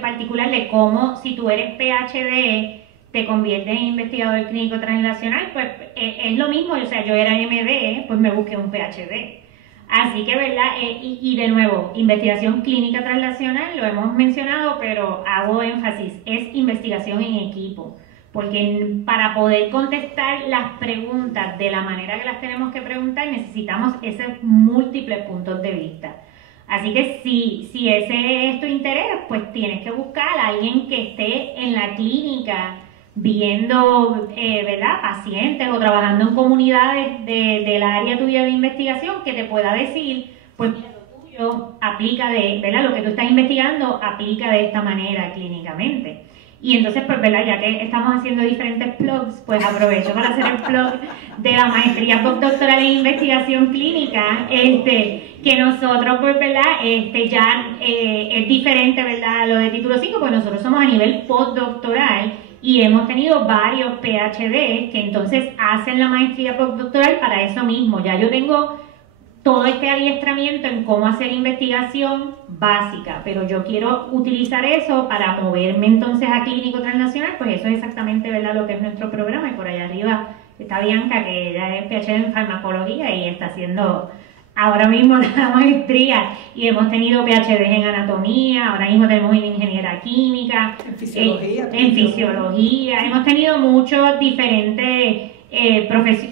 particular de cómo, si tú eres PhD, te conviertes en investigador clínico translacional, pues es lo mismo. O sea, yo era MD, pues me busqué un PhD. Así que, ¿verdad? Y de nuevo, investigación clínica translacional, lo hemos mencionado, pero hago énfasis, es investigación en equipo. Porque para poder contestar las preguntas de la manera que las tenemos que preguntar, necesitamos esos múltiples puntos de vista. Así que si ese es tu interés, pues tienes que buscar a alguien que esté en la clínica viendo ¿verdad?, pacientes o trabajando en comunidades del área tuya de investigación que te pueda decir, pues mira, lo tuyo aplica ¿verdad?, lo que tú estás investigando aplica de esta manera clínicamente. Y entonces, pues, ¿verdad?, ya que estamos haciendo diferentes plugs, pues aprovecho para hacer el plug de la maestría postdoctoral en investigación clínica, que nosotros, pues, ¿verdad?, ya es diferente, ¿verdad?, lo de título 5, pues nosotros somos a nivel postdoctoral y hemos tenido varios PhD que entonces hacen la maestría postdoctoral para eso mismo. Ya yo tengo todo este adiestramiento en cómo hacer investigación básica, pero yo quiero utilizar eso para moverme entonces a clínico transnacional, pues eso es exactamente, ¿verdad?, lo que es nuestro programa. Y por allá arriba está Bianca, que ella es PhD en farmacología y está haciendo ahora mismo la maestría, y hemos tenido PhD en anatomía, ahora mismo tenemos una ingeniera química, en fisiología, hemos tenido muchos diferentes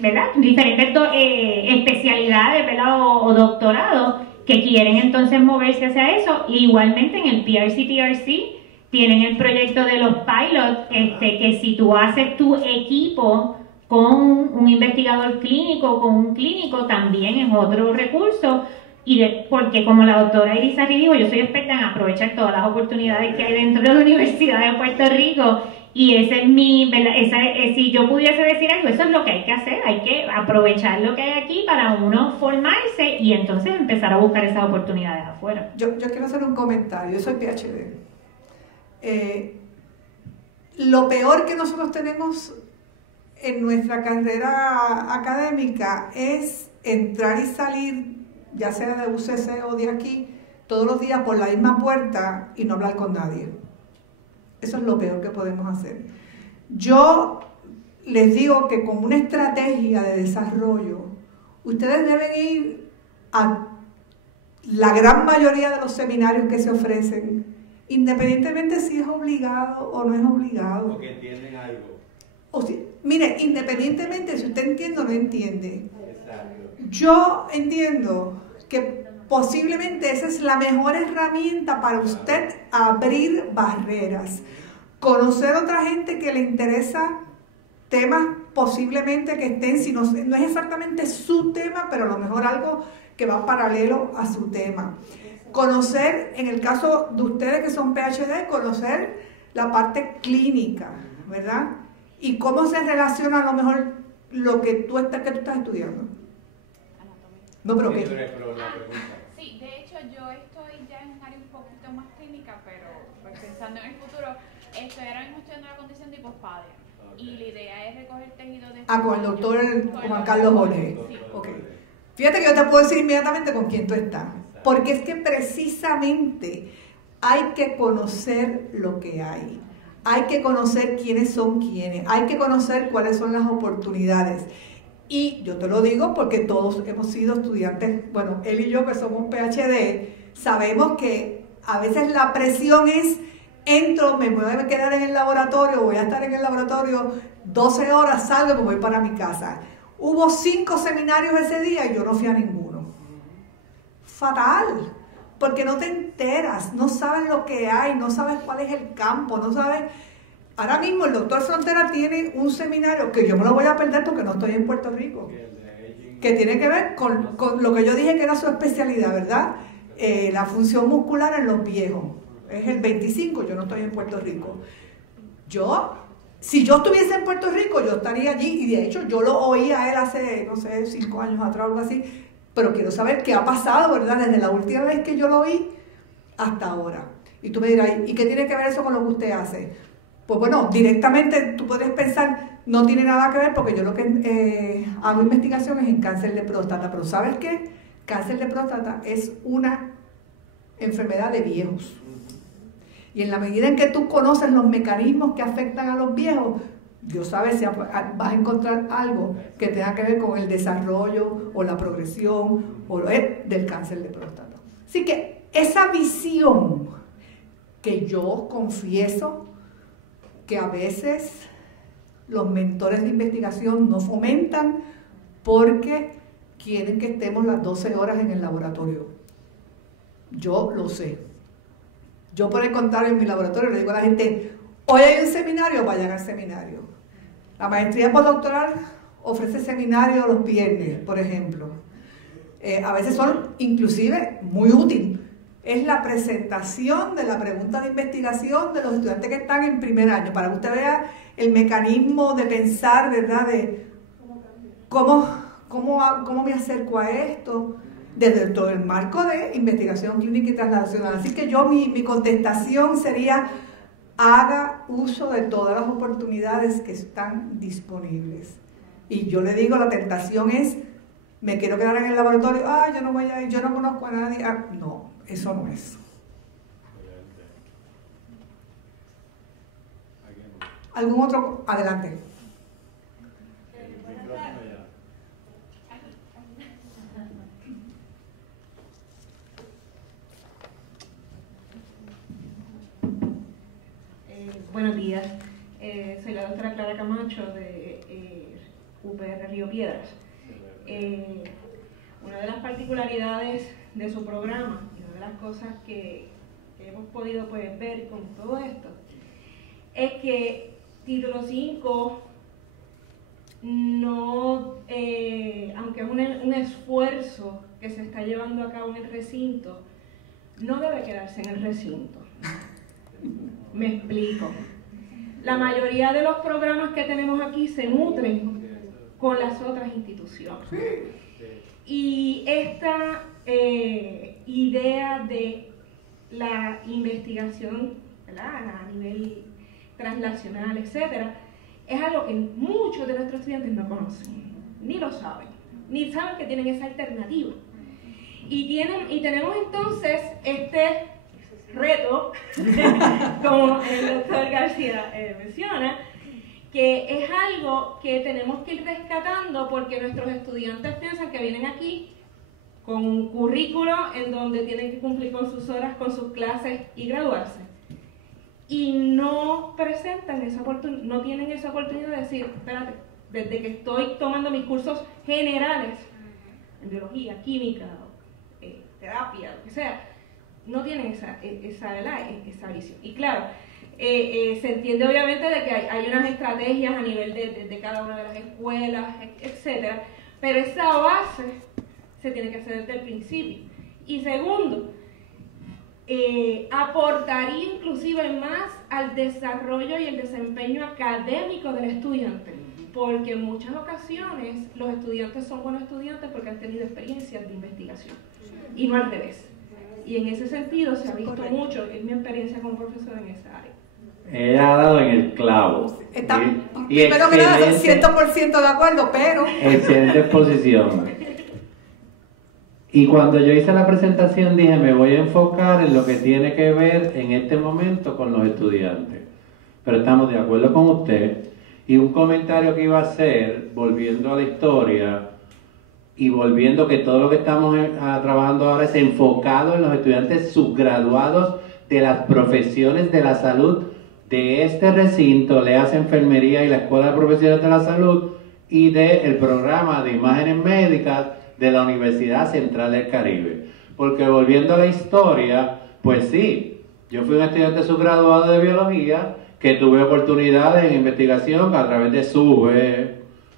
¿verdad?, diferentes especialidades, ¿verdad?, o doctorados que quieren entonces moverse hacia eso. Y igualmente en el PRC-TRC tienen el proyecto de los pilots, que si tú haces tu equipo con un investigador clínico, con un clínico, también es otro recurso. Porque como la doctora Irizarry dijo, yo soy experta en aprovechar todas las oportunidades que hay dentro de la Universidad de Puerto Rico, y ese es mi, ¿verdad?, si yo pudiese decir algo, eso es lo que hay que hacer, hay que aprovechar lo que hay aquí para uno formarse y entonces empezar a buscar esas oportunidades afuera. Yo quiero hacer un comentario, yo soy PhD. Lo peor que nosotros tenemos en nuestra carrera académica es entrar y salir, ya sea de UCC o de aquí, todos los días por la misma puerta y no hablar con nadie. Eso es lo peor que podemos hacer. Yo les digo que con una estrategia de desarrollo, ustedes deben ir a la gran mayoría de los seminarios que se ofrecen, independientemente si es obligado o no es obligado. Porque entienden algo. O si, mire, independientemente si usted entiende o no entiende. Exacto. Yo entiendo que posiblemente esa es la mejor herramienta para usted abrir barreras, conocer a otra gente que le interesa temas posiblemente que estén, si no es exactamente su tema, pero a lo mejor algo que va paralelo a su tema. Conocer, en el caso de ustedes que son PhD, conocer la parte clínica, ¿verdad? Y cómo se relaciona a lo mejor lo que tú estás estudiando. No, pero ¿qué? Sí, de hecho yo estoy ya en un área un poquito más clínica, pero pues, pensando en el futuro, estoy ahora mismo estudiando la condición de hipospadia. Y la idea es recoger tejido de... con el doctor Juan Carlos Jorge. Sí. Okay. Fíjate que yo te puedo decir inmediatamente con quién tú estás. Porque es que precisamente hay que conocer lo que hay. Hay que conocer quiénes son quiénes. Hay que conocer cuáles son las oportunidades. Y yo te lo digo porque todos hemos sido estudiantes, bueno, él y yo que somos PhD, sabemos que a veces la presión es, entro, me voy a quedar en el laboratorio, voy a estar en el laboratorio 12 horas, salgo y me voy para mi casa. Hubo 5 seminarios ese día y yo no fui a ninguno. Fatal, porque no te enteras, no sabes lo que hay, no sabes cuál es el campo, no sabes... Ahora mismo el doctor Frontera tiene un seminario que yo me lo voy a perder porque no estoy en Puerto Rico, que tiene que ver con lo que yo dije que era su especialidad, ¿verdad? La función muscular en los viejos. Es el 25, yo no estoy en Puerto Rico. Si yo estuviese en Puerto Rico, yo estaría allí, y de hecho yo lo oí a él hace, no sé, 5 años atrás o algo así, pero quiero saber qué ha pasado, ¿verdad? Desde la última vez que yo lo oí hasta ahora. Y tú me dirás, ¿y qué tiene que ver eso con lo que usted hace? Pues bueno, directamente tú puedes pensar, no tiene nada que ver porque yo lo que hago investigación es en cáncer de próstata, pero ¿sabes qué? Cáncer de próstata es una enfermedad de viejos. Y en la medida en que tú conoces los mecanismos que afectan a los viejos, Dios sabe si vas a encontrar algo que tenga que ver con el desarrollo o la progresión del cáncer de próstata. Así que esa visión que yo confieso que a veces los mentores de investigación no fomentan porque quieren que estemos las 12 horas en el laboratorio. Yo lo sé. Yo por el contrario en mi laboratorio le digo a la gente, hoy hay un seminario, vayan al seminario. La maestría postdoctoral ofrece seminarios los viernes, por ejemplo. A veces son inclusive muy útiles. Es la presentación de la pregunta de investigación de los estudiantes que están en primer año, para que usted vea el mecanismo de pensar, ¿verdad? De cómo me acerco a esto, desde todo el marco de investigación clínica y translacional. Así que mi contestación sería, haga uso de todas las oportunidades que están disponibles. Y yo le digo, la tentación es, me quiero quedar en el laboratorio, yo no voy a ir, yo no conozco a nadie. No. Eso no es. ¿Algún otro? Adelante. Buenos días. Soy la doctora Clara Camacho de UPR Río Piedras. Una de las particularidades de su programa, las cosas que hemos podido ver con todo esto, es que Título 5 no, aunque es un esfuerzo que se está llevando a cabo en el recinto, no debe quedarse en el recinto. Me explico. La mayoría de los programas que tenemos aquí se nutren con las otras instituciones. Y esta idea de la investigación, ¿verdad?, a nivel translacional, etcétera, es algo que muchos de nuestros estudiantes no conocen, ni lo saben, ni saben que tienen esa alternativa. Y tenemos entonces este reto, como el doctor García menciona, que es algo que tenemos que ir rescatando porque nuestros estudiantes piensan que vienen aquí con un currículo en donde tienen que cumplir con sus horas, con sus clases y graduarse. Y no presentan esa oportunidad, no tienen esa oportunidad de decir, espérate, desde que estoy tomando mis cursos generales, en biología, química, terapia, lo que sea, no tienen esa visión. Y claro, se entiende obviamente de que hay unas estrategias a nivel de cada una de las escuelas, etcétera, pero esa base se tiene que hacer desde el principio. Y segundo, aportaría inclusive más al desarrollo y el desempeño académico del estudiante, porque en muchas ocasiones los estudiantes son buenos estudiantes porque han tenido experiencias de investigación y no al revés. Y en ese sentido se ha visto mucho, es mi experiencia como profesor en esa área. Ella ha dado en el clavo. Pero que nada, 100% de acuerdo, pero... Excelente exposición. Y cuando yo hice la presentación dije, me voy a enfocar en lo que tiene que ver en este momento con los estudiantes. Pero estamos de acuerdo con usted. Y un comentario que iba a hacer, volviendo a la historia, y volviendo que todo lo que estamos trabajando ahora es enfocado en los estudiantes subgraduados de las profesiones de la salud de este recinto, le hace enfermería y la Escuela de Profesionales de la Salud y del programa de imágenes médicas de la Universidad Central del Caribe. Porque volviendo a la historia, pues sí, yo fui un estudiante subgraduado de biología que tuve oportunidades en investigación a través de SUBE,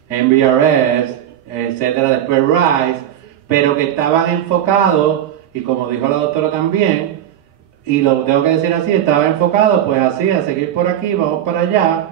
MBRS, etcétera, después RISE, pero que estaban enfocados, y como dijo la doctora también, y lo tengo que decir así, estaban enfocados pues así, a seguir por aquí, vamos para allá,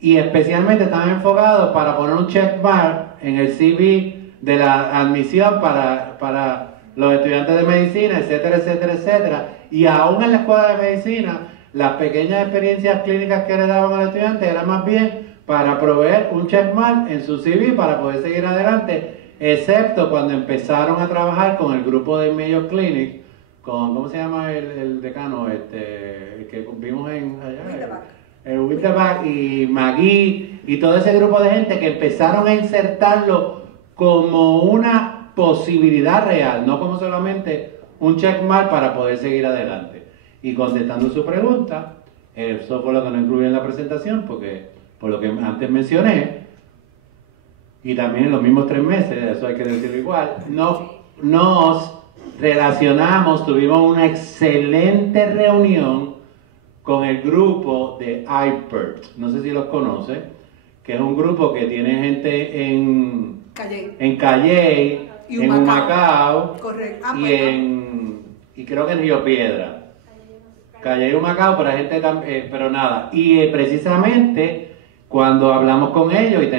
y especialmente estaban enfocados para poner un checkmark en el CV de la admisión para los estudiantes de medicina, etcétera, etcétera, etcétera, y aún en la escuela de medicina, las pequeñas experiencias clínicas que le daban al estudiante eran más bien para proveer un checkmark en su CV para poder seguir adelante, excepto cuando empezaron a trabajar con el grupo de Mayo Clinic, con, ¿cómo se llama el decano? El que vimos allá, el Witterbach y Magui y todo ese grupo de gente que empezaron a insertarlo como una posibilidad real, no como solamente un checkmark para poder seguir adelante. Y contestando su pregunta, eso fue lo que no incluí en la presentación, porque por lo que antes mencioné, y también en los mismos 3 meses, eso hay que decirlo igual, nos relacionamos, tuvimos una excelente reunión con el grupo de IPERT, no sé si los conoce, que es un grupo que tiene gente en Calley, en Humacao, y creo que en Río Piedra. Calley y Humacao, pero hay gente pero nada, y precisamente cuando hablamos con ellos y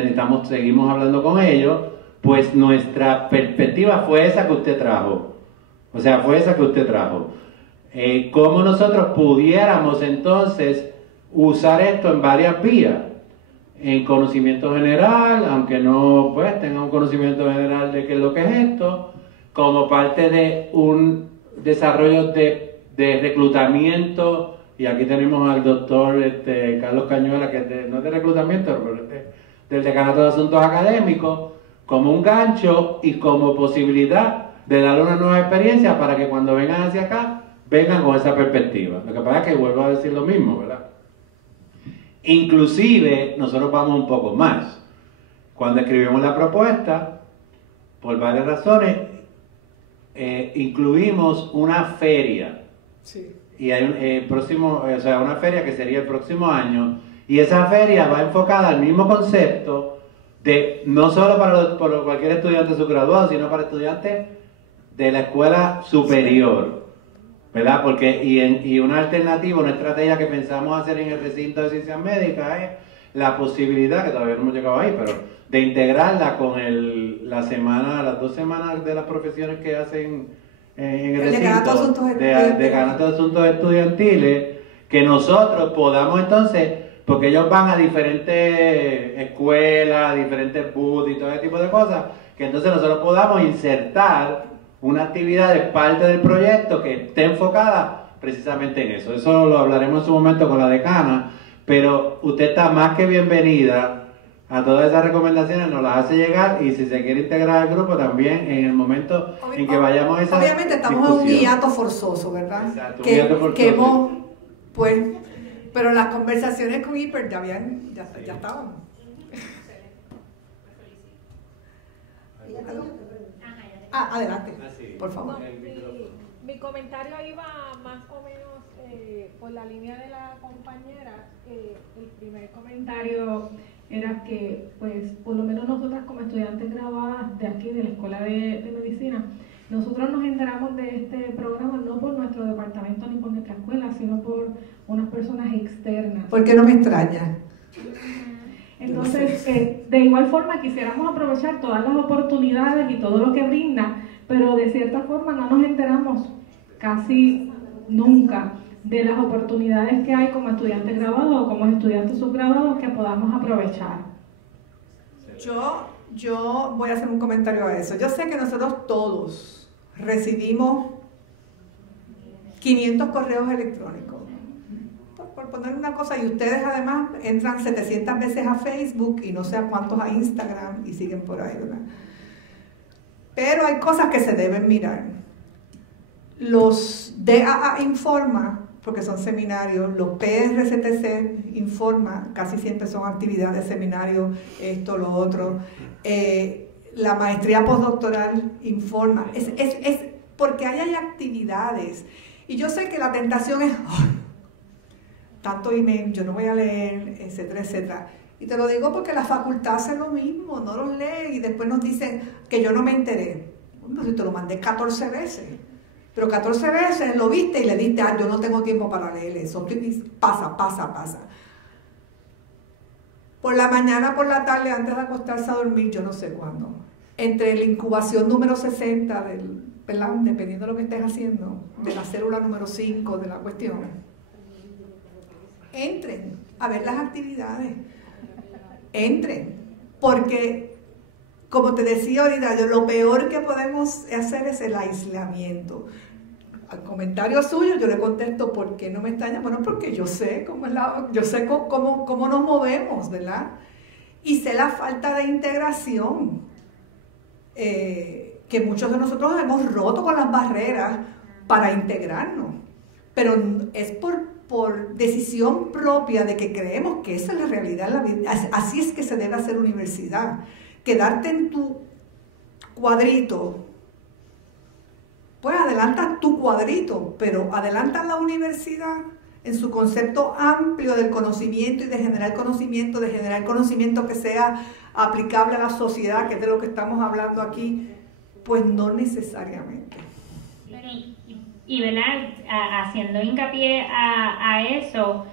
seguimos hablando con ellos, pues nuestra perspectiva fue esa que usted trajo. O sea, fue esa que usted trajo. ¿Cómo nosotros pudiéramos entonces usar esto en varias vías? En conocimiento general, aunque no pues tenga un conocimiento general de qué es lo que es esto, como parte de un desarrollo de reclutamiento. Y aquí tenemos al doctor Carlos Cañuela, que no es de reclutamiento, pero del Decanato de Asuntos Académicos, como un gancho y como posibilidad de darle una nueva experiencia para que cuando vengan hacia acá, vengan con esa perspectiva. Lo que pasa es que vuelvo a decir lo mismo, ¿verdad? Inclusive, nosotros vamos un poco más. Cuando escribimos la propuesta, por varias razones, incluimos una feria. Sí. Y hay una feria que sería el próximo año, y esa feria va enfocada al mismo concepto de no solo para cualquier estudiante subgraduado, sino para estudiantes de la escuela superior, ¿verdad? Porque y una alternativa, una estrategia que pensamos hacer en el recinto de ciencias médicas es la posibilidad, que todavía no hemos llegado ahí, pero de integrarla con las 2 semanas de las profesiones que hacen en el recinto de Decanato de Asuntos Estudiantiles, que nosotros podamos entonces, porque ellos van a diferentes escuelas, diferentes booths y todo ese tipo de cosas, que entonces nosotros podamos insertar una actividad de parte del proyecto que esté enfocada precisamente en eso. Eso lo hablaremos en su momento con la decana, pero usted está más que bienvenida a todas esas recomendaciones, nos las hace llegar, y si se quiere integrar al grupo también en el momento en que vayamos a esa obviamente estamos discusión. en un hiato forzoso, ¿verdad? Exacto, que, un hiato forzoso. que hemos, pues, pero las conversaciones con Hiper ya estaban. Adelante, por favor. Mi comentario iba más o menos por la línea de la compañera. El primer comentario era que, pues, por lo menos nosotras como estudiantes graduadas de aquí, de la Escuela de Medicina, nosotros nos enteramos de este programa no por nuestro departamento ni por nuestra escuela, sino por unas personas externas. ¿Por qué no me extraña? Entonces, de igual forma quisiéramos aprovechar todas las oportunidades y todo lo que brinda, pero de cierta forma no nos enteramos casi nunca de las oportunidades que hay como estudiantes graduados o como estudiantes subgraduados que podamos aprovechar. Yo voy a hacer un comentario a eso. Yo sé que nosotros todos recibimos 500 correos electrónicos, por poner una cosa, y ustedes además entran 700 veces a Facebook y no sé a cuántos a Instagram y siguen por ahí, ¿verdad? Pero hay cosas que se deben mirar. Los DAA Informa, porque son seminarios, los PRCTC Informa, casi siempre son actividades, seminarios, esto, lo otro. La maestría postdoctoral Informa. Es porque hay actividades. Y yo sé que la tentación es, tanto email, yo no voy a leer, etcétera, etcétera. Y te lo digo porque la facultad hace lo mismo, no los lee y después nos dicen que yo no me enteré. Bueno, si te lo mandé 14 veces. Pero 14 veces lo viste y le diste, yo no tengo tiempo para leer eso. Pasa. Por la mañana, por la tarde, antes de acostarse a dormir, yo no sé cuándo. Entre la incubación número 60, dependiendo de lo que estés haciendo, de la célula número 5 de la cuestión, entren a ver las actividades. Entren. Porque, como te decía ahorita, lo peor que podemos hacer es el aislamiento. Al comentario suyo yo le contesto, ¿por qué no me extraña? Bueno, porque yo sé cómo nos movemos, ¿verdad? Y sé la falta de integración que muchos de nosotros hemos roto con las barreras para integrarnos. Pero es por decisión propia de que creemos que esa es la realidad en la vida. Así es que se debe hacer universidad. Quedarte en tu cuadrito, pues adelantas tu cuadrito, pero adelantas la universidad en su concepto amplio del conocimiento y de generar conocimiento que sea aplicable a la sociedad, que es de lo que estamos hablando aquí, pues no necesariamente. Y ¿verdad? Haciendo hincapié a eso,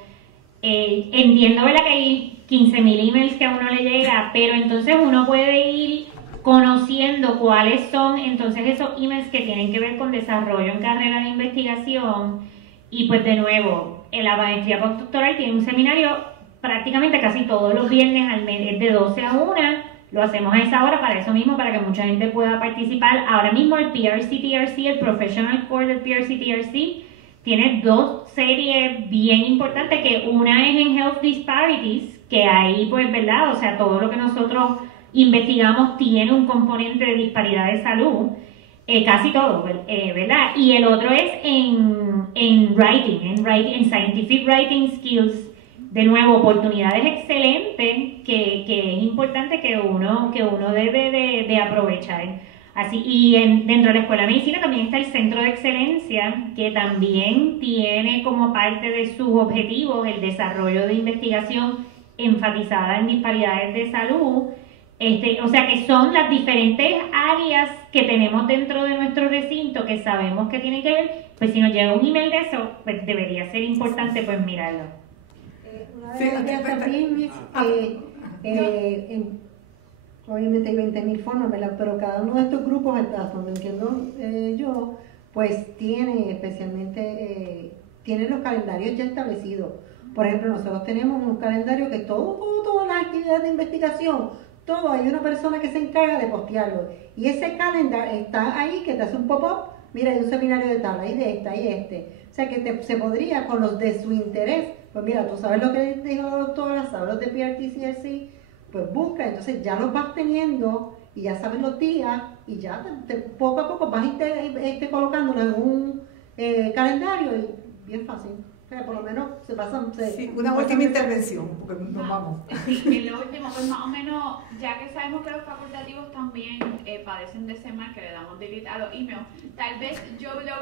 entiendo, ¿verdad?, que hay 15.000 emails que a uno le llega, pero entonces uno puede ir conociendo cuáles son entonces esos emails que tienen que ver con desarrollo en carrera de investigación. Y pues de nuevo, en la maestría postdoctoral tiene un seminario prácticamente casi todos los viernes al mes, de 12 a 1, lo hacemos a esa hora para eso mismo, para que mucha gente pueda participar. Ahora mismo el PRC-TRC, el Professional Core del PRC-TRC, tiene 2 series bien importantes, que una es en Health Disparities, que ahí pues, ¿verdad? O sea, todo lo que nosotros investigamos tiene un componente de disparidad de salud, casi todo, ¿verdad? Y el otro es en writing, en Scientific Writing Skills. De nuevo, oportunidades excelentes que es importante que uno debe de aprovechar. Así, y dentro de la Escuela de Medicina también está el Centro de Excelencia, que también tiene como parte de sus objetivos el desarrollo de investigación enfatizada en disparidades de salud. O sea que son las diferentes áreas que tenemos dentro de nuestro recinto que sabemos que tienen que ver. Pues si nos llega un email de eso, pues debería ser importante pues mirarlo. Una de las ideas también es que obviamente hay 20.000 formas, ¿verdad? Pero cada uno de estos grupos, hasta donde entiendo yo, pues tienen especialmente, tienen los calendarios ya establecidos. Por ejemplo, nosotros tenemos un calendario que todas las actividades de investigación, todo, hay una persona que se encarga de postearlo. Y ese calendar está ahí, que te hace un pop-up, mira, hay un seminario de tal, hay de esta, hay este. O sea, que se podría, con los de su interés, pues mira, tú sabes lo que dijo la doctora, sabes los de PRTCRC, pues busca, entonces ya los vas teniendo y ya sabes los días y ya poco a poco vas colocándolo en un calendario y bien fácil. O sea, por lo menos se pasan... Sí, una última intervención, porque nos vamos. Sí, en lo último, pues más o menos, ya que sabemos que los facultativos también padecen de ese mal, que le damos delete a los emails, tal vez yo lo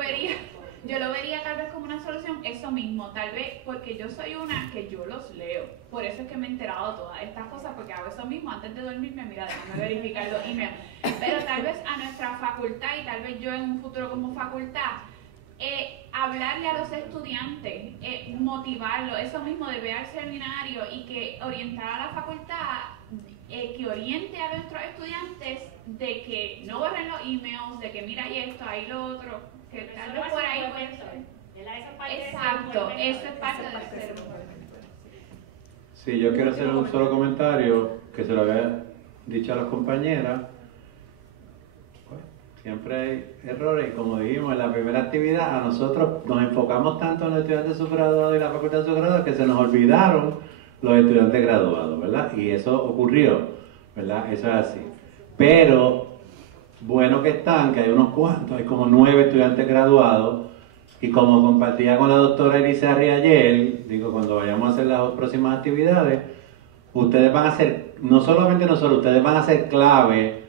vería tal vez como una solución, eso mismo, tal vez porque yo soy una que yo los leo, por eso es que me he enterado de todas estas cosas, porque hago eso mismo, antes de dormirme, mira, déjame verificar los emails, pero tal vez a nuestra facultad y tal vez yo en un futuro como facultad, hablarle a los estudiantes, motivarlos, eso mismo de ver al seminario y que orientar a la facultad, que oriente a nuestros estudiantes de que no borren los emails, de que mira y esto, ahí lo otro, que tal vez por ahí puede ser. Exacto, eso es parte del ser. Sí, yo quiero hacer un solo comentario que se lo había dicho a las compañeras. Siempre hay errores y como dijimos en la primera actividad, a nosotros nos enfocamos tanto en los estudiantes subgraduados y la facultad de subgraduados que se nos olvidaron los estudiantes graduados, ¿verdad? Y eso ocurrió, ¿verdad? Eso es así. Pero, bueno que están, que hay unos cuantos, hay como 9 estudiantes graduados y como compartía con la doctora Elizarri ayer, digo, cuando vayamos a hacer las próximas actividades, ustedes van a ser, no solamente nosotros, ustedes van a ser clave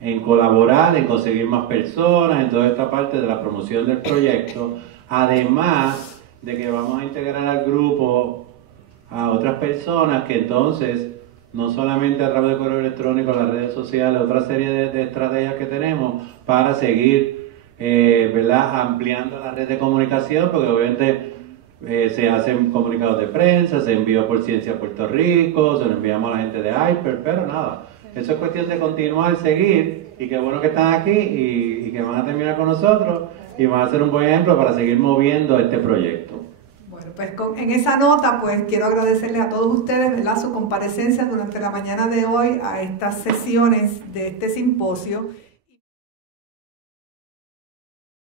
en colaborar, en conseguir más personas, en toda esta parte de la promoción del proyecto, además de que vamos a integrar al grupo a otras personas que entonces, no solamente a través de correo electrónico, las redes sociales, otra serie de estrategias que tenemos para seguir, ¿verdad?, ampliando la red de comunicación, porque obviamente se hacen comunicados de prensa, se envió por Ciencia a Puerto Rico, se lo enviamos a la gente de Hyper, pero nada. Eso es cuestión de continuar, seguir, y qué bueno que están aquí y que van a terminar con nosotros y van a ser un buen ejemplo para seguir moviendo este proyecto. Bueno, pues en esa nota, pues quiero agradecerles a todos ustedes, ¿verdad?, su comparecencia durante la mañana de hoy a estas sesiones de este simposio.